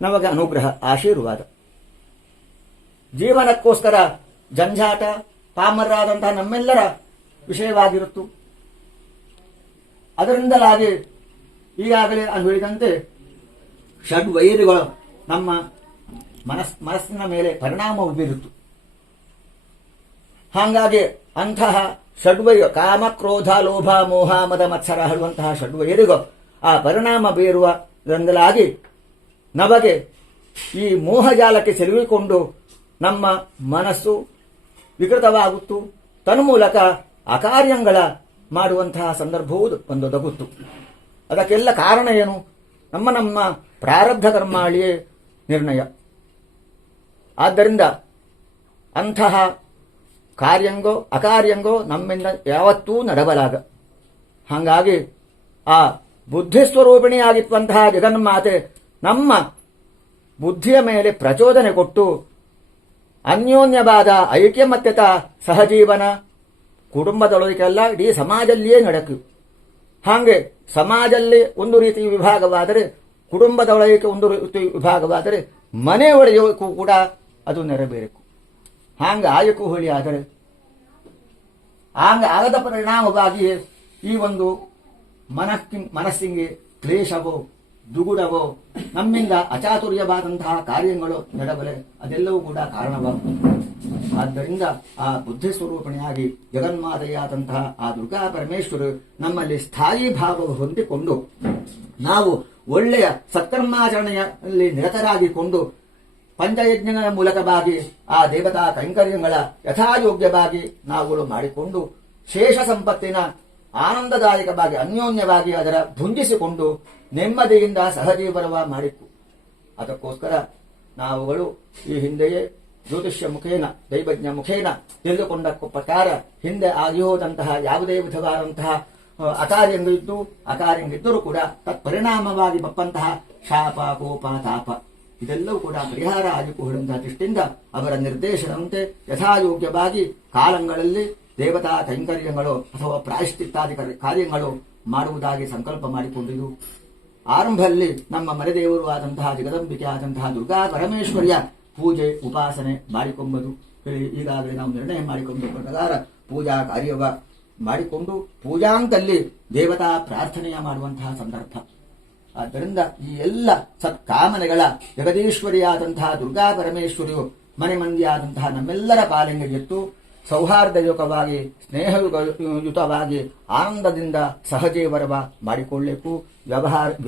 ನಮಗೆ ಅನುಗ್ರಹ ಆಶೀರ್ವಾದ. ಜೀವನಕ್ಕೋಸ್ಕರ ಜಂಜಾಟ ಪಾಮರರಾದಂತಹ ನಮ್ಮೆಲ್ಲರ ವಿಷಯವಾಗಿರುತ್ತು. ಅದರಿಂದಲಾಗಿ ಈಗಾಗಲೇ ಅದು ಹೇಳಿದಂತೆ ಷಡ್ವೈರಿಗಳು ನಮ್ಮ ಮನಸ್ಸಿನ ಮೇಲೆ ಪರಿಣಾಮ ಬೀರುತ್ತು. ಹಾಗಾಗಿ ಅಂತಹ ಷಡ್ವೈರು ಕಾಮ ಕ್ರೋಧ ಲೋಭ ಮೋಹ ಮದ ಮತ್ಸರ ಹೇಳುವಂತಹ ಷಡ್ವೈರಿಗಳು ಆ ಪರಿಣಾಮ ಬೀರುವುದರಿಂದಲಾಗಿ ನಮಗೆ ಈ ಮೋಹಜಾಲಕ್ಕೆ ಸೆಲುವಿಕೊಂಡು ನಮ್ಮ ಮನಸ್ಸು ವಿಕೃತವಾಗುತ್ತು. ತನ್ಮೂಲಕ ಅಕಾರ್ಯಗಳ ಮಾಡುವಂತಹ ಸಂದರ್ಭವೂ ಒಂದೊದಗುತ್ತು. ಅದಕ್ಕೆಲ್ಲ ಕಾರಣ ಏನು? ನಮ್ಮ ಪ್ರಾರಬ್ಧ ಕರ್ಮಾಳಿಯೇ ನಿರ್ಣಯ. ಆದ್ದರಿಂದ ಅಂತಹ ಕಾರ್ಯಂಗೋ ಅಕಾರ್ಯಂಗೋ ನಮ್ಮಿಂದ ಯಾವತ್ತೂ ನಡೆಬಲಾಗ. ಹಾಗಾಗಿ ಆ ಬುದ್ಧಿಸ್ವರೂಪಿಣಿಯಾಗಿರುವಂತಹ ಜಗನ್ಮಾತೆ ನಮ್ಮ ಬುದ್ಧಿಯ ಮೇಲೆ ಪ್ರಚೋದನೆ ಕೊಟ್ಟು ಅನ್ಯೋನ್ಯವಾದ ಐಕ್ಯಮತ್ಯತ ಸಹಜೀವನ ಕುಟುಂಬದೊಳಗೆಲ್ಲ ಇಡೀ ಸಮಾಜದಲ್ಲಿಯೇ ನಡೆಕು. ಹಾಗೆ ಸಮಾಜದಲ್ಲಿ ಒಂದು ರೀತಿ ವಿಭಾಗವಾದರೆ, ಕುಟುಂಬದೊಳಗೆ ಒಂದು ರೀತಿ ವಿಭಾಗವಾದರೆ, ಮನೆಯೊಳಗೂ ಕೂಡ ಅದು ನೆರವೇರಬೇಕು. ಹಾಗೆ ಆಯಕು ಹೇಳಿ ಆದರೆ ಹಾಗೆ ಆಗದ ಪರಿಣಾಮವಾಗಿಯೇ ಈ ಒಂದು ಮನಸ್ಸಿಗೆ ಕ್ಲೇಶವೋ ದುಗುಡವೋ ನಮ್ಮಿಂದ ಅಚಾತುರ್ಯವಾದಂತಹ ಕಾರ್ಯಗಳು ನಡೆಬಲೆ ಅದೆಲ್ಲವೂ ಕೂಡ ಕಾರಣವಾಗುತ್ತದೆ. ಆದ್ದರಿಂದ ಆ ಬುದ್ಧಿ ಸ್ವರೂಪಿಣಿಯಾಗಿ ಜಗನ್ಮಾತೆಯಾದಂತಹ ಆ ದುರ್ಗಾ ಪರಮೇಶ್ವರು ನಮ್ಮಲ್ಲಿ ಸ್ಥಾಯಿ ಭಾವ ಹೊಂದಿಕೊಂಡು ನಾವು ಒಳ್ಳೆಯ ಸತ್ಕರ್ಮಾಚರಣೆಯಲ್ಲಿ ನಿರತರಾಗಿಕೊಂಡು ಪಂಚಯಜ್ಞಗಳ ಮೂಲಕವಾಗಿ ಆ ದೇವತಾ ಕೈಂಕರ್ಯಗಳ ಯಥಾಯೋಗ್ಯವಾಗಿ ನಾವುಗಳು ಮಾಡಿಕೊಂಡು ಶೇಷ ಸಂಪತ್ತಿನ ಆನಂದದಾಯಕವಾಗಿ ಅನ್ಯೋನ್ಯವಾಗಿ ಅದರ ಭುಂಜಿಸಿಕೊಂಡು ನೆಮ್ಮದಿಯಿಂದ ಸಹಜೀವನವ ಮಾಡಿತ್ತು. ಅದಕ್ಕೋಸ್ಕರ ನಾವುಗಳು ಈ ಹಿಂದೆಯೇ ಜ್ಯೋತಿಷ್ಯ ಮುಖೇನ ದೈವಜ್ಞ ಮುಖೇನ ತಿಳಿದುಕೊಂಡ ಪ್ರಕಾರ ಹಿಂದೆ ಆಗಿ ಹೋದಂತಹ ಯಾವುದೇ ವಿಧವಾದಂತಹ ಅಕಾರ್ಯಂಗಿದ್ದರೂ ಕೂಡ ತತ್ಪರಿಣಾಮವಾಗಿ ಬಪ್ಪಂತಹ ಶಾಪ ಕೋಪ ತಾಪ ಇದೆಲ್ಲವೂ ಕೂಡ ಪರಿಹಾರ ಆಗಿಕೊಳ್ಳುವಂತಹ ದೃಷ್ಟಿಯಿಂದ ಅವರ ನಿರ್ದೇಶನದಂತೆ ಯಥಾಯೋಗ್ಯವಾಗಿ ಕಾಲಗಳಲ್ಲಿ ದೇವತಾ ಕೈಂಕರ್ಯಗಳು ಅಥವಾ ಪ್ರಾಯಶ್ಚಿತ್ತಾದಿ ಕಾರ್ಯಗಳು ಮಾಡುವುದಾಗಿ ಸಂಕಲ್ಪ ಮಾಡಿಕೊಂಡಿದ್ದು ಆರಂಭದಲ್ಲಿ ನಮ್ಮ ಮನೆದೇವರು ಆದಂತಹ ಜಗದಂಬಿಕೆ ಆದಂತಹ ದುರ್ಗಾ ಪರಮೇಶ್ವರಿಯ ಪೂಜೆ ಉಪಾಸನೆ ಮಾಡಿಕೊಂಬುದು ಹೇಳಿ ಈಗಾಗಲೇ ನಾವು ನಿರ್ಣಯ ಮಾಡಿಕೊಂಡು ಪ್ರಕಾರ ಪೂಜಾ ಕಾರ್ಯವ ಮಾಡಿಕೊಂಡು ಪೂಜಾಂತಲ್ಲಿ ದೇವತಾ ಪ್ರಾರ್ಥನೆಯ ಮಾಡುವಂತಹ ಸಂದರ್ಭ. ಆದ್ದರಿಂದ ಈ ಎಲ್ಲ ಸತ್ಕಾಮನೆಗಳ ಜಗದೀಶ್ವರಿಯಾದಂತಹ ದುರ್ಗಾ ಪರಮೇಶ್ವರಿಯು ಮನೆ ಮಂದಿಯಾದಂತಹ ನಮ್ಮೆಲ್ಲರ ಪಾಲಿಗೆ ಎತ್ತು ಸೌಹಾರ್ದಯುತವಾಗಿ ಸ್ನೇಹಯುತವಾಗಿ ಆನಂದದಿಂದ ಸಹಜೀವನವ ಮಾಡಿಕೊಳ್ಳಬೇಕು.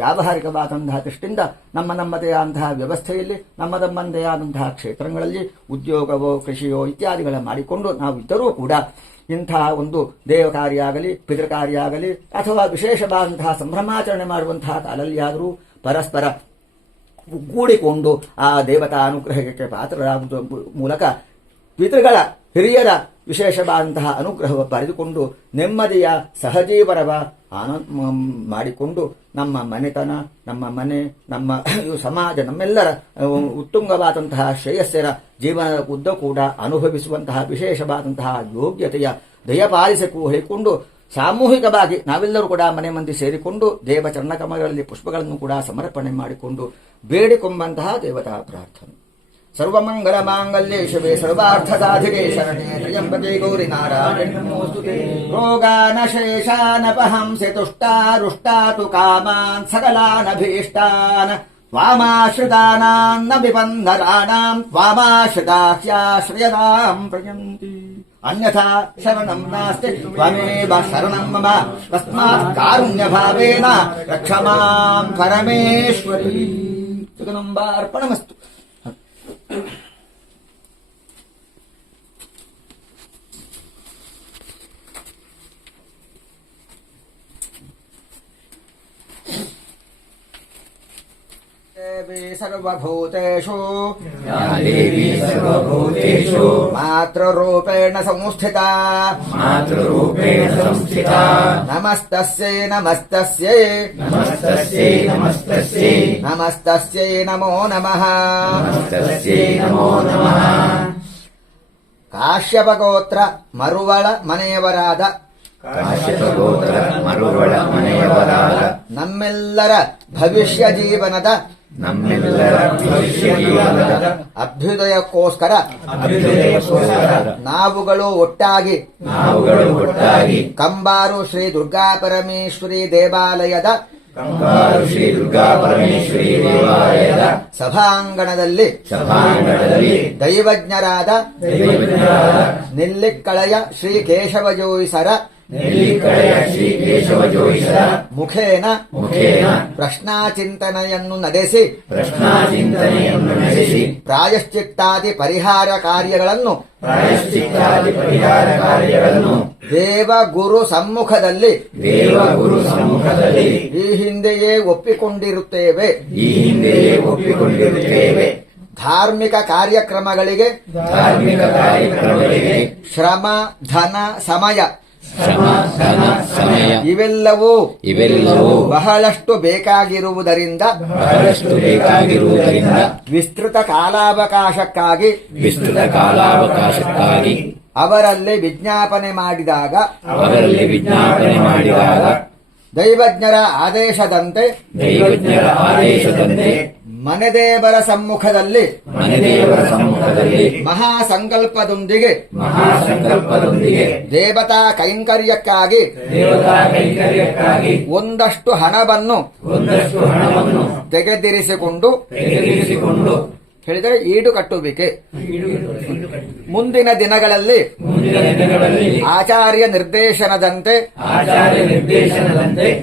ವ್ಯಾವಹಾರಿಕವಾದಂತಹ ದೃಷ್ಟಿಯಿಂದ ನಮ್ಮದೇ ಆದಂತಹ ವ್ಯವಸ್ಥೆಯಲ್ಲಿ ನಮ್ಮದೇ ಆದಂತಹ ಕ್ಷೇತ್ರಗಳಲ್ಲಿ ಉದ್ಯೋಗವೋ ಕೃಷಿಯೋ ಇತ್ಯಾದಿಗಳ ಮಾಡಿಕೊಂಡು ನಾವು ಇದ್ದರೂ ಕೂಡ ಇಂತಹ ಒಂದು ದೇವ ಕಾರ್ಯ ಆಗಲಿ ಪಿತೃ ಕಾರ್ಯ ಆಗಲಿ ಅಥವಾ ವಿಶೇಷವಾದಂತಹ ಸಂಭ್ರಮಾಚರಣೆ ಮಾಡುವಂತಹ ಕಾಲಲ್ಲಿಯಾದರೂ ಪರಸ್ಪರ ಒಗ್ಗೂಡಿಕೊಂಡು ಆ ದೇವತಾ ಅನುಗ್ರಹಕ್ಕೆ ಪಾತ್ರರಾಗುವ ಮೂಲಕ ಪಿತೃಗಳ ಹಿರಿಯರ ವಿಶೇಷವಾದಂತಹ ಅನುಗ್ರಹ ಪಡೆದುಕೊಂಡು ನೆಮ್ಮದಿಯ ಸಹಜೀವನವ ಮಾಡಿಕೊಂಡು ನಮ್ಮ ಮನೆತನ ನಮ್ಮ ಮನೆ ನಮ್ಮ ಸಮಾಜ ನಮ್ಮೆಲ್ಲರ ಉತ್ತುಂಗವಾದಂತಹ ಶ್ರೇಯಸ್ಸರ ಜೀವನದ ಉದ್ದ ಕೂಡ ಅನುಭವಿಸುವಂತಹ ವಿಶೇಷವಾದಂತಹ ಯೋಗ್ಯತೆಯ ದಯಪಾಲಿಸಕ್ಕೂ ಹೇಳಿಕೊಂಡು ಸಾಮೂಹಿಕವಾಗಿ ನಾವೆಲ್ಲರೂ ಕೂಡ ಮನೆ ಮಂದಿ ಸೇರಿಕೊಂಡು ದೇವ ಚರಣಕಮಲಗಳಲ್ಲಿ ಪುಷ್ಪಗಳನ್ನು ಕೂಡ ಸಮರ್ಪಣೆ ಮಾಡಿಕೊಂಡು ಬೇಡಿಕೊಂಬಂತಹ ದೇವತಾ ಪ್ರಾರ್ಥನೆ. ಸರ್ವಮಂಗಲ ಮಾಂಗಲ್ಯೇ ಶಿವೆ ಸರ್ವಾರ್ಥ ಸಾಧಿಕೆ ಶರಣೆ ತ್ರ್ಯಂಬಕೆ ಗೌರಿ ನಾರಾಯಣಿ ನಮೋಸ್ತುತೆ. ರೋಗಾನಶೇಷಾನಪಹಂಸಿ ತುಷ್ಟಾರುಷ್ಟಾತು ಕಾಮಾನ್ ಸಕಲಾನಭೀಷ್ಟಾನ್ ತ್ವಾಮಾಶ್ರಿತಾನಾನ್ನ ವಿಬಂಧರಾಣಾಂ ತ್ವಾಮಾಶ್ರಿತಾಹ್ಯಾಶ್ರಯದಾಂ ಪ್ರಯಂತಿ. ಅನ್ಯಥಾ ಶರಣಂ ನಾಸ್ತಿ ತ್ವಮೇವ ಶರಣಂ ಮಮ ತಸ್ಮಾತ್ ಕಾರುಣ್ಯಭಾವೇನ ರಕ್ಷ ಮಾಂ ಪರಮೇಶ್ವರಿ. ಜಗದಂಬಾರ್ಪಣಮಸ್ತು. ದೇವಿ ಸರ್ವಭೂತೇಷು ಯಾ ದೇವಿ ಸರ್ವಭೂತೇಷು ಮಾತೃರೂಪೇಣ ಸಂಸ್ಥಿತಾ ಮಾತೃರೂಪೇಣ ಸಂಸ್ಥಿತಾ ನಮಸ್ತಸ್ಯೈ ನಮಸ್ತಸ್ಯೈ ನಮಸ್ತಸ್ಯೈ ನಮಸ್ತಸ್ಯೈ ನಮಸ್ತಸ್ಯೈ ನಮೋ ನಮಃ ನಮಸ್ತಸ್ಯೈ ನಮೋ ನಮಃ. ಕಾಶ್ಯಪ ಗೋತ್ರ ಮರುವಳ ಮನೆಯವರಾದ ಕಾಶ್ಯಪ ಗೋತ್ರ ಮರುವಳ ಮನೆಯವರಾದ ನಮ್ಮೆಲ್ಲರ ಭವಿಷ್ಯ ಜೀವನದ ನಮ್ಮೆಲ್ಲರ ಭವಿಷ್ಯ ಜೀವನದ ಅಭ್ಯುದಯಕ್ಕೋಸ್ಕರ ಅಭ್ಯುದಯಕ್ಕೋಸ್ಕರ ನಾವುಗಳು ಒಟ್ಟಾಗಿ ಕಂಬಾರು ಶ್ರೀ ದುರ್ಗಾ ಪರಮೇಶ್ವರಿ ದೇವಾಲಯದ ಕಂಬಾರು ಶ್ರೀ ದುರ್ಗಾ ಪರಮೇಶ್ವರಿ ದೇವಾಲಯದ ಸಭಾಂಗಣದಲ್ಲಿ ದೈವಜ್ಞರಾದ ನಿಲ್ಲಿಕ್ಕಳೆಯ ಶ್ರೀ ಕೇಶವ ಜೋಯಿಸರ ನೆಲ್ಲಿಕಳೆಯ ಶ್ರೀ ಕೇಶವ ಜೋಯಿಸರ ಮುಖೇನ ಪ್ರಶ್ನಾಚಿಂತನೆಯನ್ನು ನಡೆಸಿ ಪ್ರಾಯಶ್ಚಿತ್ತಾದಿ ಪರಿಹಾರ ಕಾರ್ಯಗಳನ್ನು ದೇವ ಗುರು ಸಮ್ಮುಖದಲ್ಲಿ ಈ ಹಿಂದೆಯೇ ಒಪ್ಪಿಕೊಂಡಿರುತ್ತೇವೆ. ಧಾರ್ಮಿಕ ಕಾರ್ಯಕ್ರಮಗಳಿಗೆ ಶ್ರಮ ಧನ ಸಮಯ ಇವೆಲ್ಲವೂ ಬಹಳಷ್ಟು ಬೇಕಾಗಿರುವುದರಿಂದ ವಿಸ್ತೃತ ಕಾಲಾವಕಾಶಕ್ಕಾಗಿ ಅವರಲ್ಲಿ ವಿಜ್ಞಾಪನೆ ಮಾಡಿದಾಗ ದೈವಜ್ಞರ ಆದೇಶದಂತೆ ಮನೆದೇವರ ಸಮ್ಮುಖದಲ್ಲಿ ಮಹಾಸಂಕಲ್ಪದೊಂದಿಗೆ ದೇವತಾ ಕೈಂಕರ್ಯಕ್ಕಾಗಿ ಒಂದಷ್ಟು ಹಣವನ್ನು ತೆಗೆದಿರಿಸಿಕೊಂಡು ಹೇಳಿದರೆ ಈಡು ಕಟ್ಟುವಿಕೆ. ಮುಂದಿನ ದಿನಗಳಲ್ಲಿ ಆಚಾರ್ಯ ನಿರ್ದೇಶನದಂತೆ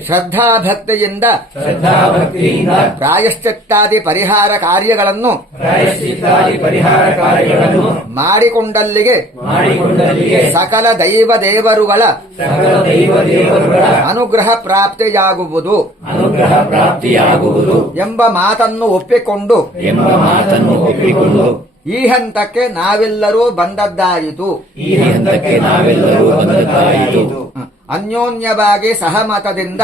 ಶ್ರದ್ಧಾಭಕ್ತಿಯಿಂದ ಪ್ರಾಯಶ್ಚಿತ್ತಾದಿ ಪರಿಹಾರ ಕಾರ್ಯಗಳನ್ನು ಮಾಡಿಕೊಂಡಲ್ಲಿಗೆ ಸಕಲ ದೈವ ದೇವರುಗಳ ಅನುಗ್ರಹ ಪ್ರಾಪ್ತಿಯಾಗುವುದು ಎಂಬ ಮಾತನ್ನು ಒಪ್ಪಿಕೊಂಡು ಈ ಹಂತಕ್ಕೆ ನಾವೆಲ್ಲರೂ ಬಂದದ್ದಾಯಿತು. ಅನ್ಯೋನ್ಯವಾಗಿ ಸಹಮತದಿಂದ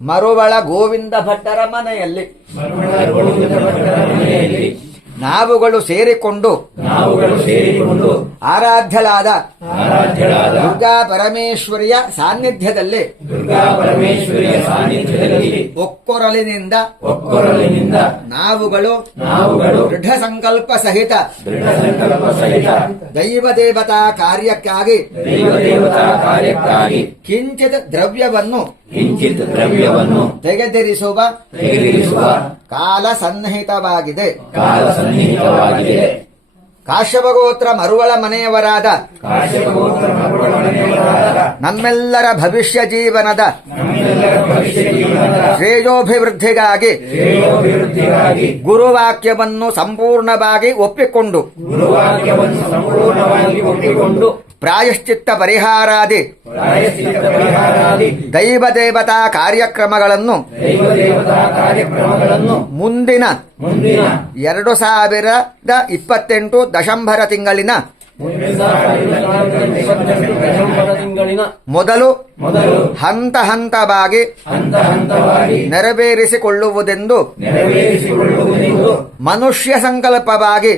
ಮರುವಳ ಗೋವಿಂದ ಭಟ್ಟರ ಮನೆಯಲ್ಲಿ ನಾವುಗಳು ಸೇರಿಕೊಂಡು ಆರಾಧ್ಯಳಾದ ದುರ್ಗಾ ಪರಮೇಶ್ವರಿಯ ಸಾನ್ನಿಧ್ಯದಲ್ಲಿ ಒಕ್ಕೊರಲಿನಿಂದ ನಾವುಗಳು ದೃಢ ಸಂಕಲ್ಪ ಸಹಿತ ದೈವ ದೇವತಾ ಕಾರ್ಯಕ್ಕಾಗಿ ಕಿಂಚಿತ್ ದ್ರವ್ಯವನ್ನು ತೆಗೆದಿರಿಸುವ ಕಾಲ ಸನ್ನಿಹಿತವಾಗಿದೆ. ಕಾಶ್ಯಪಗೋತ್ರ ಮರುವಳ ಮನೆಯವರಾದ ನಮ್ಮೆಲ್ಲರ ಭವಿಷ್ಯ ಜೀವನದ ಶ್ರೇಯೋಭಿವೃದ್ಧಿಗಾಗಿ ಗುರುವಾಕ್ಯವನ್ನು ಸಂಪೂರ್ಣವಾಗಿ ಒಪ್ಪಿಕೊಂಡು ಪ್ರಾಯಶ್ಚಿತ್ತ ಪರಿಹಾರಾದಿ ದೈವ ದೇವತಾ ಕಾರ್ಯಕ್ರಮಗಳನ್ನು ಮುಂದಿನ 2028 ದಶಂಬರ ತಿಂಗಳಿನ ಮೊದಲು ಹಂತ ಹಂತವಾಗಿ ನೆರವೇರಿಸಿಕೊಳ್ಳುವುದೆಂದು ಮನುಷ್ಯ ಸಂಕಲ್ಪವಾಗಿ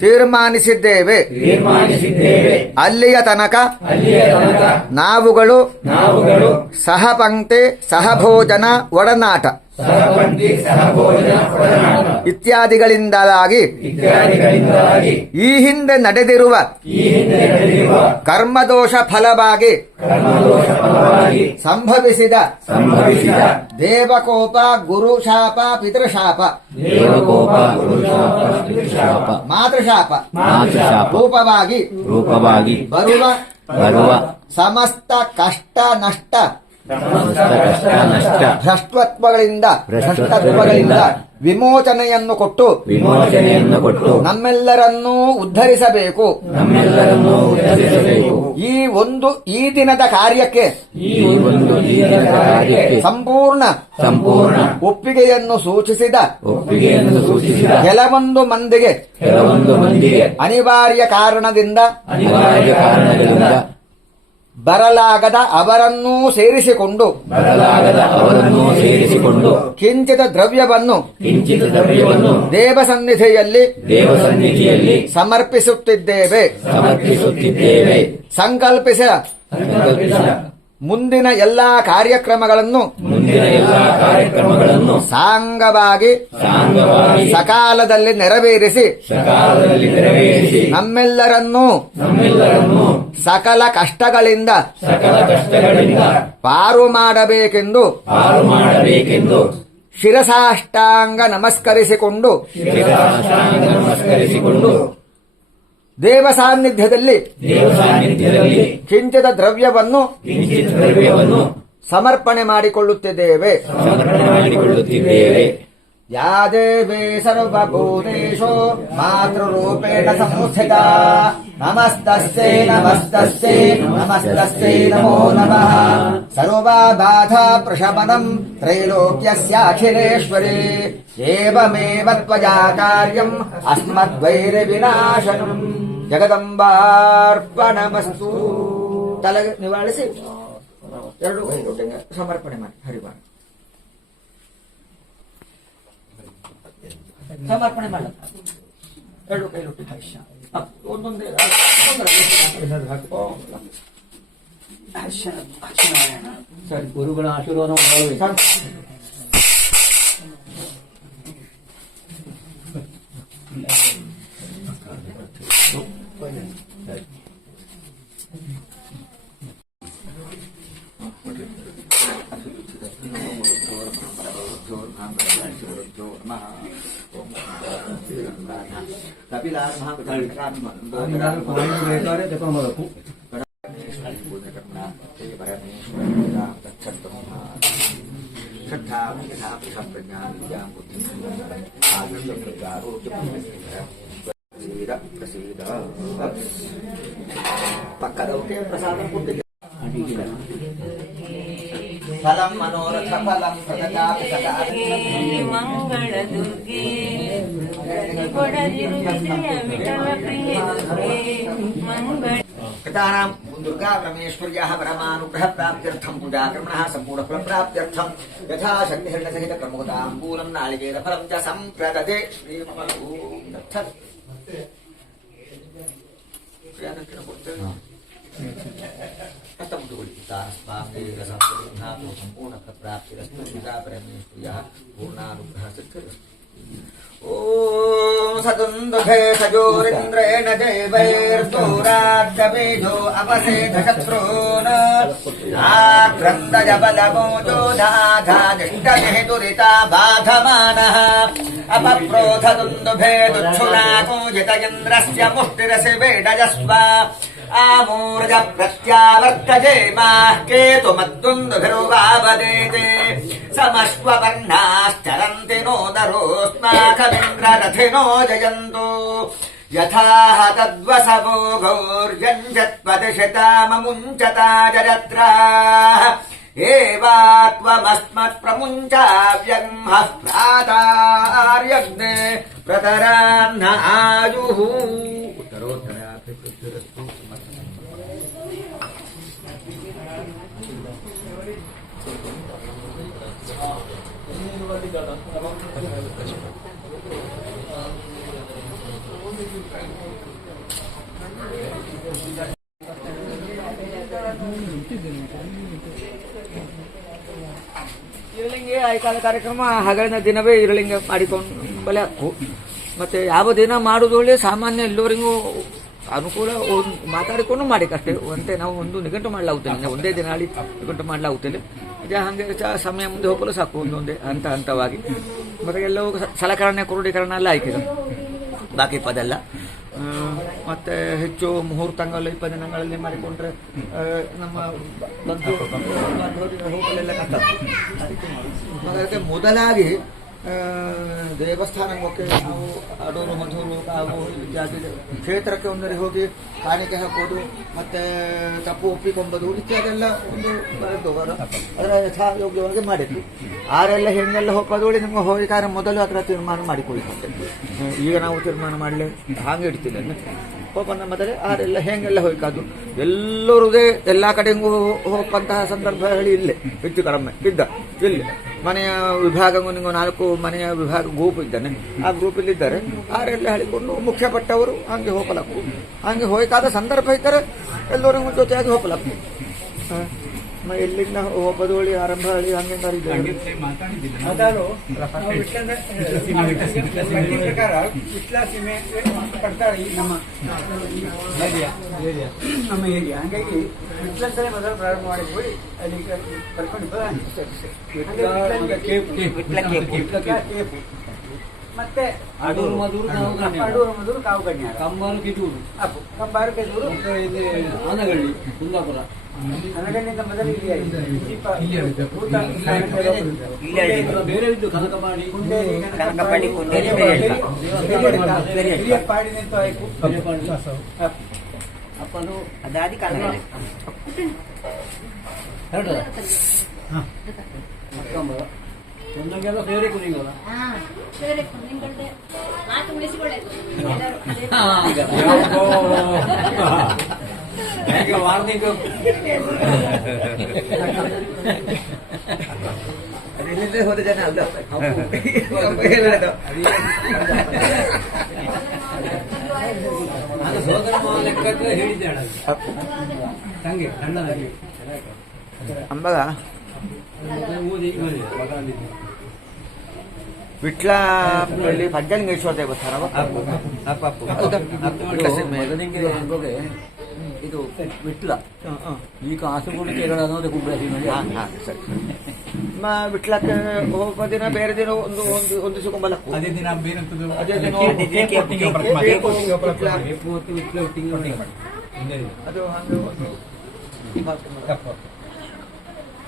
ತೀರ್ಮಾನಿಸಿದ್ದೇವೆ. ಅಲ್ಲಿಯ ತನಕ ನಾವುಗಳು ಸಹಪಂಕ್ತಿ ಸಹಭೋಜನ ಒಡನಾಟ ಇತ್ಯಾದಿಗಳಿಂದಾಗಿ ಈ ಹಿಂದೆ ನಡೆದಿರುವ ಕರ್ಮದೋಷ ಫಲವಾಗಿ ಸಂಭವಿಸಿದ ದೇವಕೋಪ ಗುರುಶಾಪ ಪಿತೃಶಾಪ ಮಾತೃಶಾಪ ರೂಪವಾಗಿ ಬರುವ ಸಮಸ್ತ ಕಷ್ಟ ನಷ್ಟ ಕಷ್ಟ ನಷ್ಟ ಭ್ರಷ್ಟತ್ವಗಳಿಂದ ವಿಮೋಚನೆಯನ್ನು ಕೊಟ್ಟು ನಮ್ಮೆಲ್ಲರನ್ನೂ ಉದ್ಧರಿಸಬೇಕು. ಈ ದಿನದ ಕಾರ್ಯಕ್ಕೆ ಸಂಪೂರ್ಣ ಒಪ್ಪಿಗೆಯನ್ನು ಸೂಚಿಸಿದ ಕೆಲವೊಂದು ಮಂದಿಗೆ ಅನಿವಾರ್ಯ ಕಾರಣದಿಂದ ಬರಲಾಗದ ಅವರನ್ನೂ ಸೇರಿಸಿಕೊಂಡು ಕಿಂಚಿತ ದ್ರವ್ಯವನ್ನು ದೇವಸನ್ನಿಧಿಯಲ್ಲಿ ಸಮರ್ಪಿಸುತ್ತಿದ್ದೇವೆ. ಸಂಕಲ್ಪಿಸ ಮುಂದಿನ ಎಲ್ಲಾ ಕಾರ್ಯಕ್ರಮಗಳನ್ನು ಸಾಂಗವಾಗಿ ಸಕಾಲದಲ್ಲಿ ನೆರವೇರಿಸಿ ನಮ್ಮೆಲ್ಲರನ್ನೂ ಸಕಲ ಕಷ್ಟಗಳಿಂದ ಪಾರು ಮಾಡಬೇಕೆಂದು ಶಿರಸಾಷ್ಟಾಂಗ ನಮಸ್ಕರಿಸಿಕೊಂಡು ದೇವ ಸಾನ್ನಿಧ್ಯದಲ್ಲಿ ಕಿಂಚಿತ ದ್ರವ್ಯವನ್ನು ಸಮರ್ಪಣೆ ಮಾಡಿಕೊಳ್ಳುತ್ತಿದ್ದೇವೆ. ಯಾ ದೇವೇ ಸರ್ವಭೂತೇಷು ಮಾತೃರೂಪೇಣ ಸಂಸ್ಥಿತ ನಮಸ್ತಸ್ಯೈ ನಮಸ್ತಸ್ಯೈ ನಮಸ್ತಸ್ಯೈ ನಮೋ ನಮಃ. ಸರ್ವಬಾಧಾ ಪ್ರಶಮನಂ ತ್ರೈಲೋಕ್ಯಸ್ಯಾಖಿಲೇಶ್ವರಿ ಏವಮೇವ ತ್ವಯಾ ಕಾರ್ಯಂ ಅಸ್ಮದ್ವೈರಿ ವಿನಾಶನಂ. ಜಗದಂಬಾರ್ಪಣಮಸ್ತು. ತಲೆಗೆ ನಿವಾಳಿಸಿ ಎರಡು ಕೈಗೊಟ್ಟಿಗೆ ಸಮರ್ಪಣೆ ಮಾಡಿ ಹರಿವಾಣ ಸಮರ್ಪಣೆ ಮಾಡ. ಎರಡು ಕೈ ಲೊಟ್ಟಿ ಒಂದೊಂದೇ ಸರಿ. ಗುರುಗಳ ಆಶೀರ್ವಾದ ಜಪ ಮಾಡಬೇಕು. ಪಕ್ಕದವಕ್ಕೆ ಪ್ರಸಾದ ಕೊಟ್ಟಿಲ್ಲ. ಫಲಂ ಮನೋರಥ ಫಲಂ ಮಂಗಳ ದುರ್ಗೆ ಮಂಗಳ कृतानां दुर्गा परमेश्वर्याः परमानुग्रह प्राप्त्यर्थं पूजाकर्मणः संपूर्ण फल प्राप्त्यर्थं यथा शक्ति हिरण्यसहित क्रमोदाम्बूलं नालिकेरफलं च सम्प्रदते श्रीममो तत्सत्. संपूर्ण फल प्राप्तिरस्तु. दुर्गा परमेश्वर्याः पूर्णानुग्रह सिद्धिरस्तु. ओम सदुन्दुभे सजोरिन्द्रेण देवैर्दूराद्यबीजो अपसेध शत्रून् आक्रन्दय बलमोजोधाधादिष्टनिः दुरिता बाधमानः अपप्रोधदुन्दुभे दुच्छुनाकूजित इन्द्रस्य मुष्टिरसि वेडजस्व आमूर्ज प्रत्यावर्तजेमाः केतुमद्दुन्दुभिरुवावदेते समश्ववर्णाश्चरन्ति नो नरोऽस्माकमिन्द्ररथिनो जयन्तु यथा तद्वसवो गौर्यञ्जत्वदिशिताममुञ्चता जयत्राः एवात्वमस्मत्प्रमुञ्चाव्यह्मः प्रातार्यग्ने प्रतरान्न आयुः. ಇರಲಿಂಗೆ ಆಯ್ಕಾಲ ಕಾರ್ಯಕ್ರಮ ಹಗಲಿನ ದಿನವೇ ಇರಲಿಂಗ ಮಾಡಿಕೊಂಡು ಬಲೆ ಹಾಕು. ಮತ್ತೆ ಯಾವ ದಿನ ಮಾಡುದು ಒಳ್ಳೆ ಸಾಮಾನ್ಯ ಎಲ್ಲರಿಗೂ ಅನುಕೂಲ ಮಾತಾಡಿಕೊಂಡು ಮಾಡಿ ಅಷ್ಟೇ. ಅಂತೆ ನಾವು ಒಂದು ನಿಘಂಟು ಮಾಡಲಾಗುತ್ತಿಲ್ಲ, ಒಂದೇ ದಿನ ಆಡಿ ನಿಘಂಟು ಮಾಡಲಾಗುತ್ತಿಲ್ಲ. ಹಂಗೆ ಸಮಯ ಮುಂದೆ ಹೋಗಲು ಸಾಕು ಒಂದೊಂದೇ ಹಂತವಾಗಿ. ಮತ್ತೆ ಎಲ್ಲವೂ ಸಲಕರಣೆ ಕ್ರೋಢೀಕರಣ ಎಲ್ಲ ಆಯ್ಕೆ ಬಾಕಿ ಪದೆಲ್ಲ ಮತ್ತೆ ಹೆಚ್ಚು ಮುಹೂರ್ತಗಳು 20 ದಿನಗಳಲ್ಲಿ ಮಾಡಿಕೊಂಡ್ರೆ ನಮ್ಮ ಹೋಗಲೆಲ್ಲ ಕಷ್ಟ. ಅದಕ್ಕೆ ಮೊದಲಾಗಿ ದೇವಸ್ಥಾನಕ್ಕೆ ನಾವು ಅಡೂರು ಮಧೂರು ಕಾವು ಇತ್ಯಾದಿ ಕ್ಷೇತ್ರಕ್ಕೆ ಒಂದರಿ ಹೋಗಿ ಕಾಣಿಕೆ ಹಾಕೋದು ಮತ್ತೆ ತಪ್ಪು ಒಪ್ಪಿಕೊಂಬುದು ಇತ್ಯಾದೆಲ್ಲ ಒಂದು ಬರೆದವರು ಅದರ ಯಥಾಯೋಗ್ಯವಾಗಿ ಮಾಡಿದ್ದು. ಆರೆಲ್ಲ ಹೆಣ್ಣೆಲ್ಲ ಹೋಗೋದೋಳಿ ನಿಮ್ಗೆ ಹೋಗಿಕಾರ ಮೊದಲು ಅದರ ತೀರ್ಮಾನ ಮಾಡಿಕೊಳ್ತೇವೆ. ಈಗ ನಾವು ತೀರ್ಮಾನ ಮಾಡಲಿ ಹಾಗೆ ಇಡ್ತಿಲ್ಲ ಹೋಗೋಣ ಮೊದಲೇ ಆರೆಲ್ಲ ಹೆಂಗೆಲ್ಲ ಹೋಯ್ಕಾದು ಎಲ್ಲರದೇ ಎಲ್ಲ ಕಡೆಗೂ ಹೋಗಂತಹ ಸಂದರ್ಭ ಹೇಳಿ ಇಲ್ಲೇ ಹೆಚ್ಚು ಕಡಿಮೆ ಇದ್ದ ಇಲ್ಲಿ ಮನೆಯ ವಿಭಾಗ ನೀವು 4 ಮನೆಯ ವಿಭಾಗ ಗ್ರೂಪ್ ಇದ್ದಾನೆ. ಆ ಗ್ರೂಪಲ್ಲಿ ಇದ್ದಾರೆ ಆರೆಲ್ಲ ಹೇಳಿಕೊಂಡು ಮುಖ್ಯಪಟ್ಟವರು ಹಂಗೆ ಹೋಗಲಕ್ಕು ಹಂಗೆ ಹೋಯ್ಕಾದ ಸಂದರ್ಭ ಇದ್ದರೆ ಎಲ್ಲರಿಗೂ ಜೊತೆಯಾಗಿ ಹೋಗಲಕ್ಕು. ಎಲ್ಲಿಂದ ಹೋಗೋದೋಳಿ ಆರಂಭ ಹೇಳಿ ಹಂಗೆ ನಮ್ಮ ಏರಿಯಾ ಹಂಗಾಗಿ ವಿಟ್ಲಂತಲೇ ಮೊದಲು ಪ್ರಾರಂಭ ಮಾಡಿದ್ವಿ. ಅಲ್ಲಿ ಕರ್ಕೊಂಡು ಮತ್ತೆ ಅಡೂರು ಮಧೂರು ಕಾವು ಕನ್ಯಾರ ಕಂಬಾರು ಕಿಟೂರು ಕಂಬಾರು ಕಿಟೂರು ಆನಗಳ್ಳಿ ಕುಂದಾಪುರ ನನಗಲ್ಲಿಂದ ಮೊದಲು ಬೇರೆ ಇದ್ದು ಕನಕಪಾಡಿ ಪಾಡಿ ನಿಂತು ಆಯ್ತು ಅಪ್ಪನು ಅದಾದಿ ಒಂದೊಂದೆಲ್ಲ ಬೇರೆ ಕುಣಿಗೋಲ್ಲ ವಾರ್ನಿಂಗ್ ಇಲ್ಲಿಂದ ಹೋದ ಜನ ಅಲ್ಲ ಸೋದರ ಮಾವ ಲೆಕ್ಕ ಹೇಳಿದ್ದೆ ಹಂಗೆ ಅಣ್ಣನಾಗಿ ಅಂಬಗ ವಿಟ್ಲ ಪಂಚಲಿಂಗೇಶ್ವರ ದೇವಸ್ಥಾನ ಇದು ವಿಟ್ಲ ಈ ಕಾಸರಗೋಡು ಅನ್ನೋದೇ ವಿಟ್ಲಕ್ಕೆ ಹೋಗುವ ದಿನ ಬೇರೆ ದಿನ ಒಂದು ಸುಕೊಂಬಲಕ್ಕೂ ಅದೇ ದಿನ ಬೇರೆ ಅದು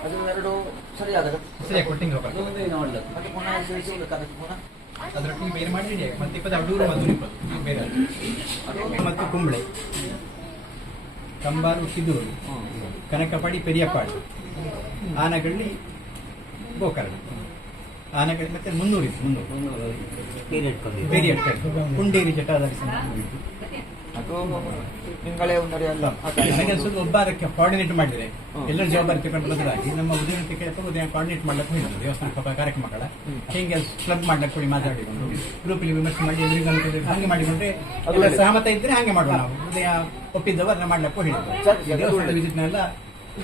ಅದು ಎರಡು ಸರಿಯಾದ ಅದರೊಟ್ಟಿಗೆ ಬೇರೆ ಮಾಡಿ ಮತ್ತೆ 20 ಅಡೂರು ಮಧೂರು 20 ಬೇರೆ ಮತ್ತು ಕುಂಬಳೆ ಕಂಬಾರು ಕಿದೂರು ಕನಕಪಾಡಿ ಪೆರಿಯಪಾಡಿ ಆನಗಳ್ಳಿ ಗೋಕರ್ಣ ಆನಗಳ್ಳಿ ಮತ್ತೆ 300 ಪೇರಿಯಡ್ ಕುಂಡೇರಿ ಜಟಾಧಾರಿ ಅದು ತಿಂಗಳೇ ಒಂದರಿ ಅಲ್ಲ ನನಗೆ ಸ್ವಲ್ಪ ಒಬ್ಬ ಅದಕ್ಕೆ ಕೋಆರ್ಡಿನೇಟ್ ಮಾಡಿದ್ರೆ ಎಲ್ಲರ ಜವಾಬ್ದಾರಿ ತಗೊಂಡು ಬದಲಾಗಿ ನಮ್ಮ ಉದಯಕ್ಕೆ ಕೋಆರ್ಡಿನೇಟ್ ಮಾಡ್ಲಿಕ್ಕೆ ಹೇಳಿದ್ರು ದೇವಸ್ಥಾನ ಕಾರ್ಯಕ್ರಮಗಳ ಹಿಂಗೆ ಕ್ಲಬ್ ಮಾಡ್ಲಿಕ್ಕೆ ಕೊಡಿ ಮಾತಾಡಿಕೊಂಡು ಗ್ರೂಪಲ್ಲಿ ವಿಮರ್ಶೆ ಮಾಡಿ ಎಲ್ಲರಿಗೂ ಹಂಗೆ ಮಾಡಿಕೊಂಡ್ರೆ ಎಲ್ಲ ಸಹಮತ ಇದ್ರೆ ಹಾಗೆ ಮಾಡುವ ನಾವು ಉದಯ ಒಪ್ಪಿದ್ದವ ಅದನ್ನ ಮಾಡ್ಲಿಕ್ಕೂ ಹೇಳಿದ್ರು ದೇವಸ್ಥಾನ ವಿಸಿಟ್ನೆಲ್ಲ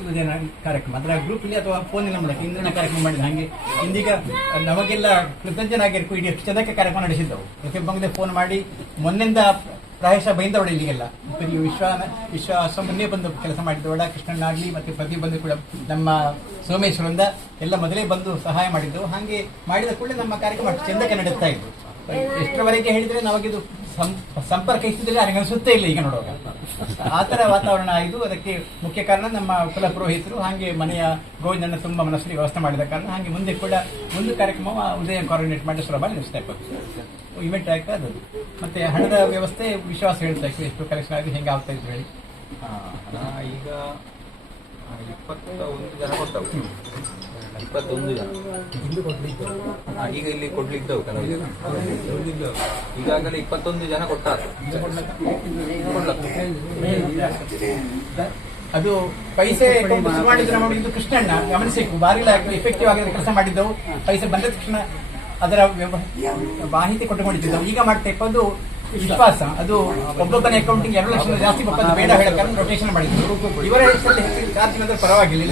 ಉದಯನ ಕಾರ್ಯಕ್ರಮ ಅದರ ಗ್ರೂಪಲ್ಲಿ ಅಥವಾ ಫೋನಿನ ಮೂಲಕ ಇಂದಿನ ಕಾರ್ಯಕ್ರಮ ಮಾಡಿದ ಹಾಗೆ ಇಂದೀಗ ನಮಗೆಲ್ಲ ಕೃತಜ್ಞನಾಗಿರ್ಕು ಇಡೀ ಎಷ್ಟು ಜನಕ್ಕೆ ಕಾರ್ಯಕ್ರಮ ನಡೆಸಿದ್ದವು ಪ್ರತಿಯೊಬ್ಬಂಗೆ ಫೋನ್ ಮಾಡಿ ಮೊನ್ನೆಯಿಂದ ಪ್ರಾಯಶಃ ಬೈಂದವಡ ಇಲ್ಲಿಗೆಲ್ಲ ವಿಶ್ವಾಸ ಮೊನ್ನೆ ಬಂದು ಕೆಲಸ ಮಾಡಿದ್ದವಡ ಕೃಷ್ಣನಾಗ್ಲಿ ಮತ್ತೆ ಪ್ರತಿಯೊಬ್ಬಂದು ಕೂಡ ನಮ್ಮ ಸೋಮೇಶ್ವರಿಂದ ಎಲ್ಲ ಮೊದಲೇ ಬಂದು ಸಹಾಯ ಮಾಡಿದ್ದೆವು. ಹಾಗೆ ಮಾಡಿದ ಕೂಡಲೇ ನಮ್ಮ ಕಾರ್ಯಕ್ರಮ ಅಷ್ಟು ಚೆಂದಕ್ಕೆ ನಡೆಸ್ತಾ ಇದ್ದು. ಎಷ್ಟರವರೆಗೆ ಹೇಳಿದ್ರೆ ನಮಗಿದು ಸಂಪರ್ಕ ಇಷ್ಟಿದ್ರೆ ಯಾರಿಗೆ ಅನಿಸುತ್ತೇ ಇಲ್ಲ ಈಗ ನೋಡುವಾಗ ಆ ಥರ ವಾತಾವರಣ ಆಯಿತು. ಅದಕ್ಕೆ ಮುಖ್ಯ ಕಾರಣ ನಮ್ಮ ಕುಲ ಪುರೋಹಿತರು ಹಾಗೆ ಮನೆಯ ಗೋವಿಂದನ ತುಂಬ ಮನಸ್ಸಲ್ಲಿ ವ್ಯವಸ್ಥೆ ಮಾಡಿದ ಕಾರಣ ಹಾಗೆ ಮುಂದೆ ಕೂಡ ಒಂದು ಕಾರ್ಯಕ್ರಮ ಉದಯ ಕೋಆರ್ಡಿನೇಟ್ ಮಾಡಿ ಸುಲಭ ನಡೆಸ್ತಾ ಇರ್ಬೋದು. ಇವೆಂಟ್ ಆಗ್ತಾ ಅದು ಮತ್ತೆ ಹಣದ ವ್ಯವಸ್ಥೆ ವಿಶ್ವಾಸ ಹೇಳ್ತಾ ಇತ್ತು ಎಷ್ಟು ಕಲೆಕ್ಷನ್ ಆಗಿ ಹೆಂಗೆ ಆಗ್ತಾ ಇತ್ತು ಹೇಳಿ. ಈಗ 21 ಜನ ಕೊಟ್ಟವು 21 ಜನ ಈಗ ಇಲ್ಲಿ ಕೊಡ್ಲಿದ್ದವು ಈಗಾಗಲೇ 21 ಜನ ಕೊಟ್ಟಾರು. ಅದು ಪೈಸೆ ಮಾಡಿದ್ರೆ ನೋಡಿ ಇದು ಕೃಷ್ಣಣ್ಣ ಗಮನಿಸಬೇಕು ಬಾರಿ ಎಫೆಕ್ಟಿವ್ ಆಗಿ ಕೆಲಸ ಮಾಡಿದ್ದವು. ಪೈಸೆ ಬಂದ ತಕ್ಷಣ ಅದರ ಮಾಹಿತಿ ಕೊಟ್ಟುಕೊಂಡಿದ್ದೆವು. ಈಗ ಮಾಡ್ತಾ ಇಪ್ಪದು ವಿಶ್ವಾಸ ಅದು ಒಬ್ಬೊಬ್ಬನ ಅಕೌಂಟಿಂಗ್ 2 ಲಕ್ಷ ಜಾಸ್ತಿ ಬೇಡ ಹೇಳಕ್ಕೆ ರೊಟೇಷನ್ ಮಾಡಿದ್ರು. ಇವರ ಹೆಸರಲ್ಲಿ ಚಾರ್ಜ್ ಪರವಾಗಿಲ್ಲ.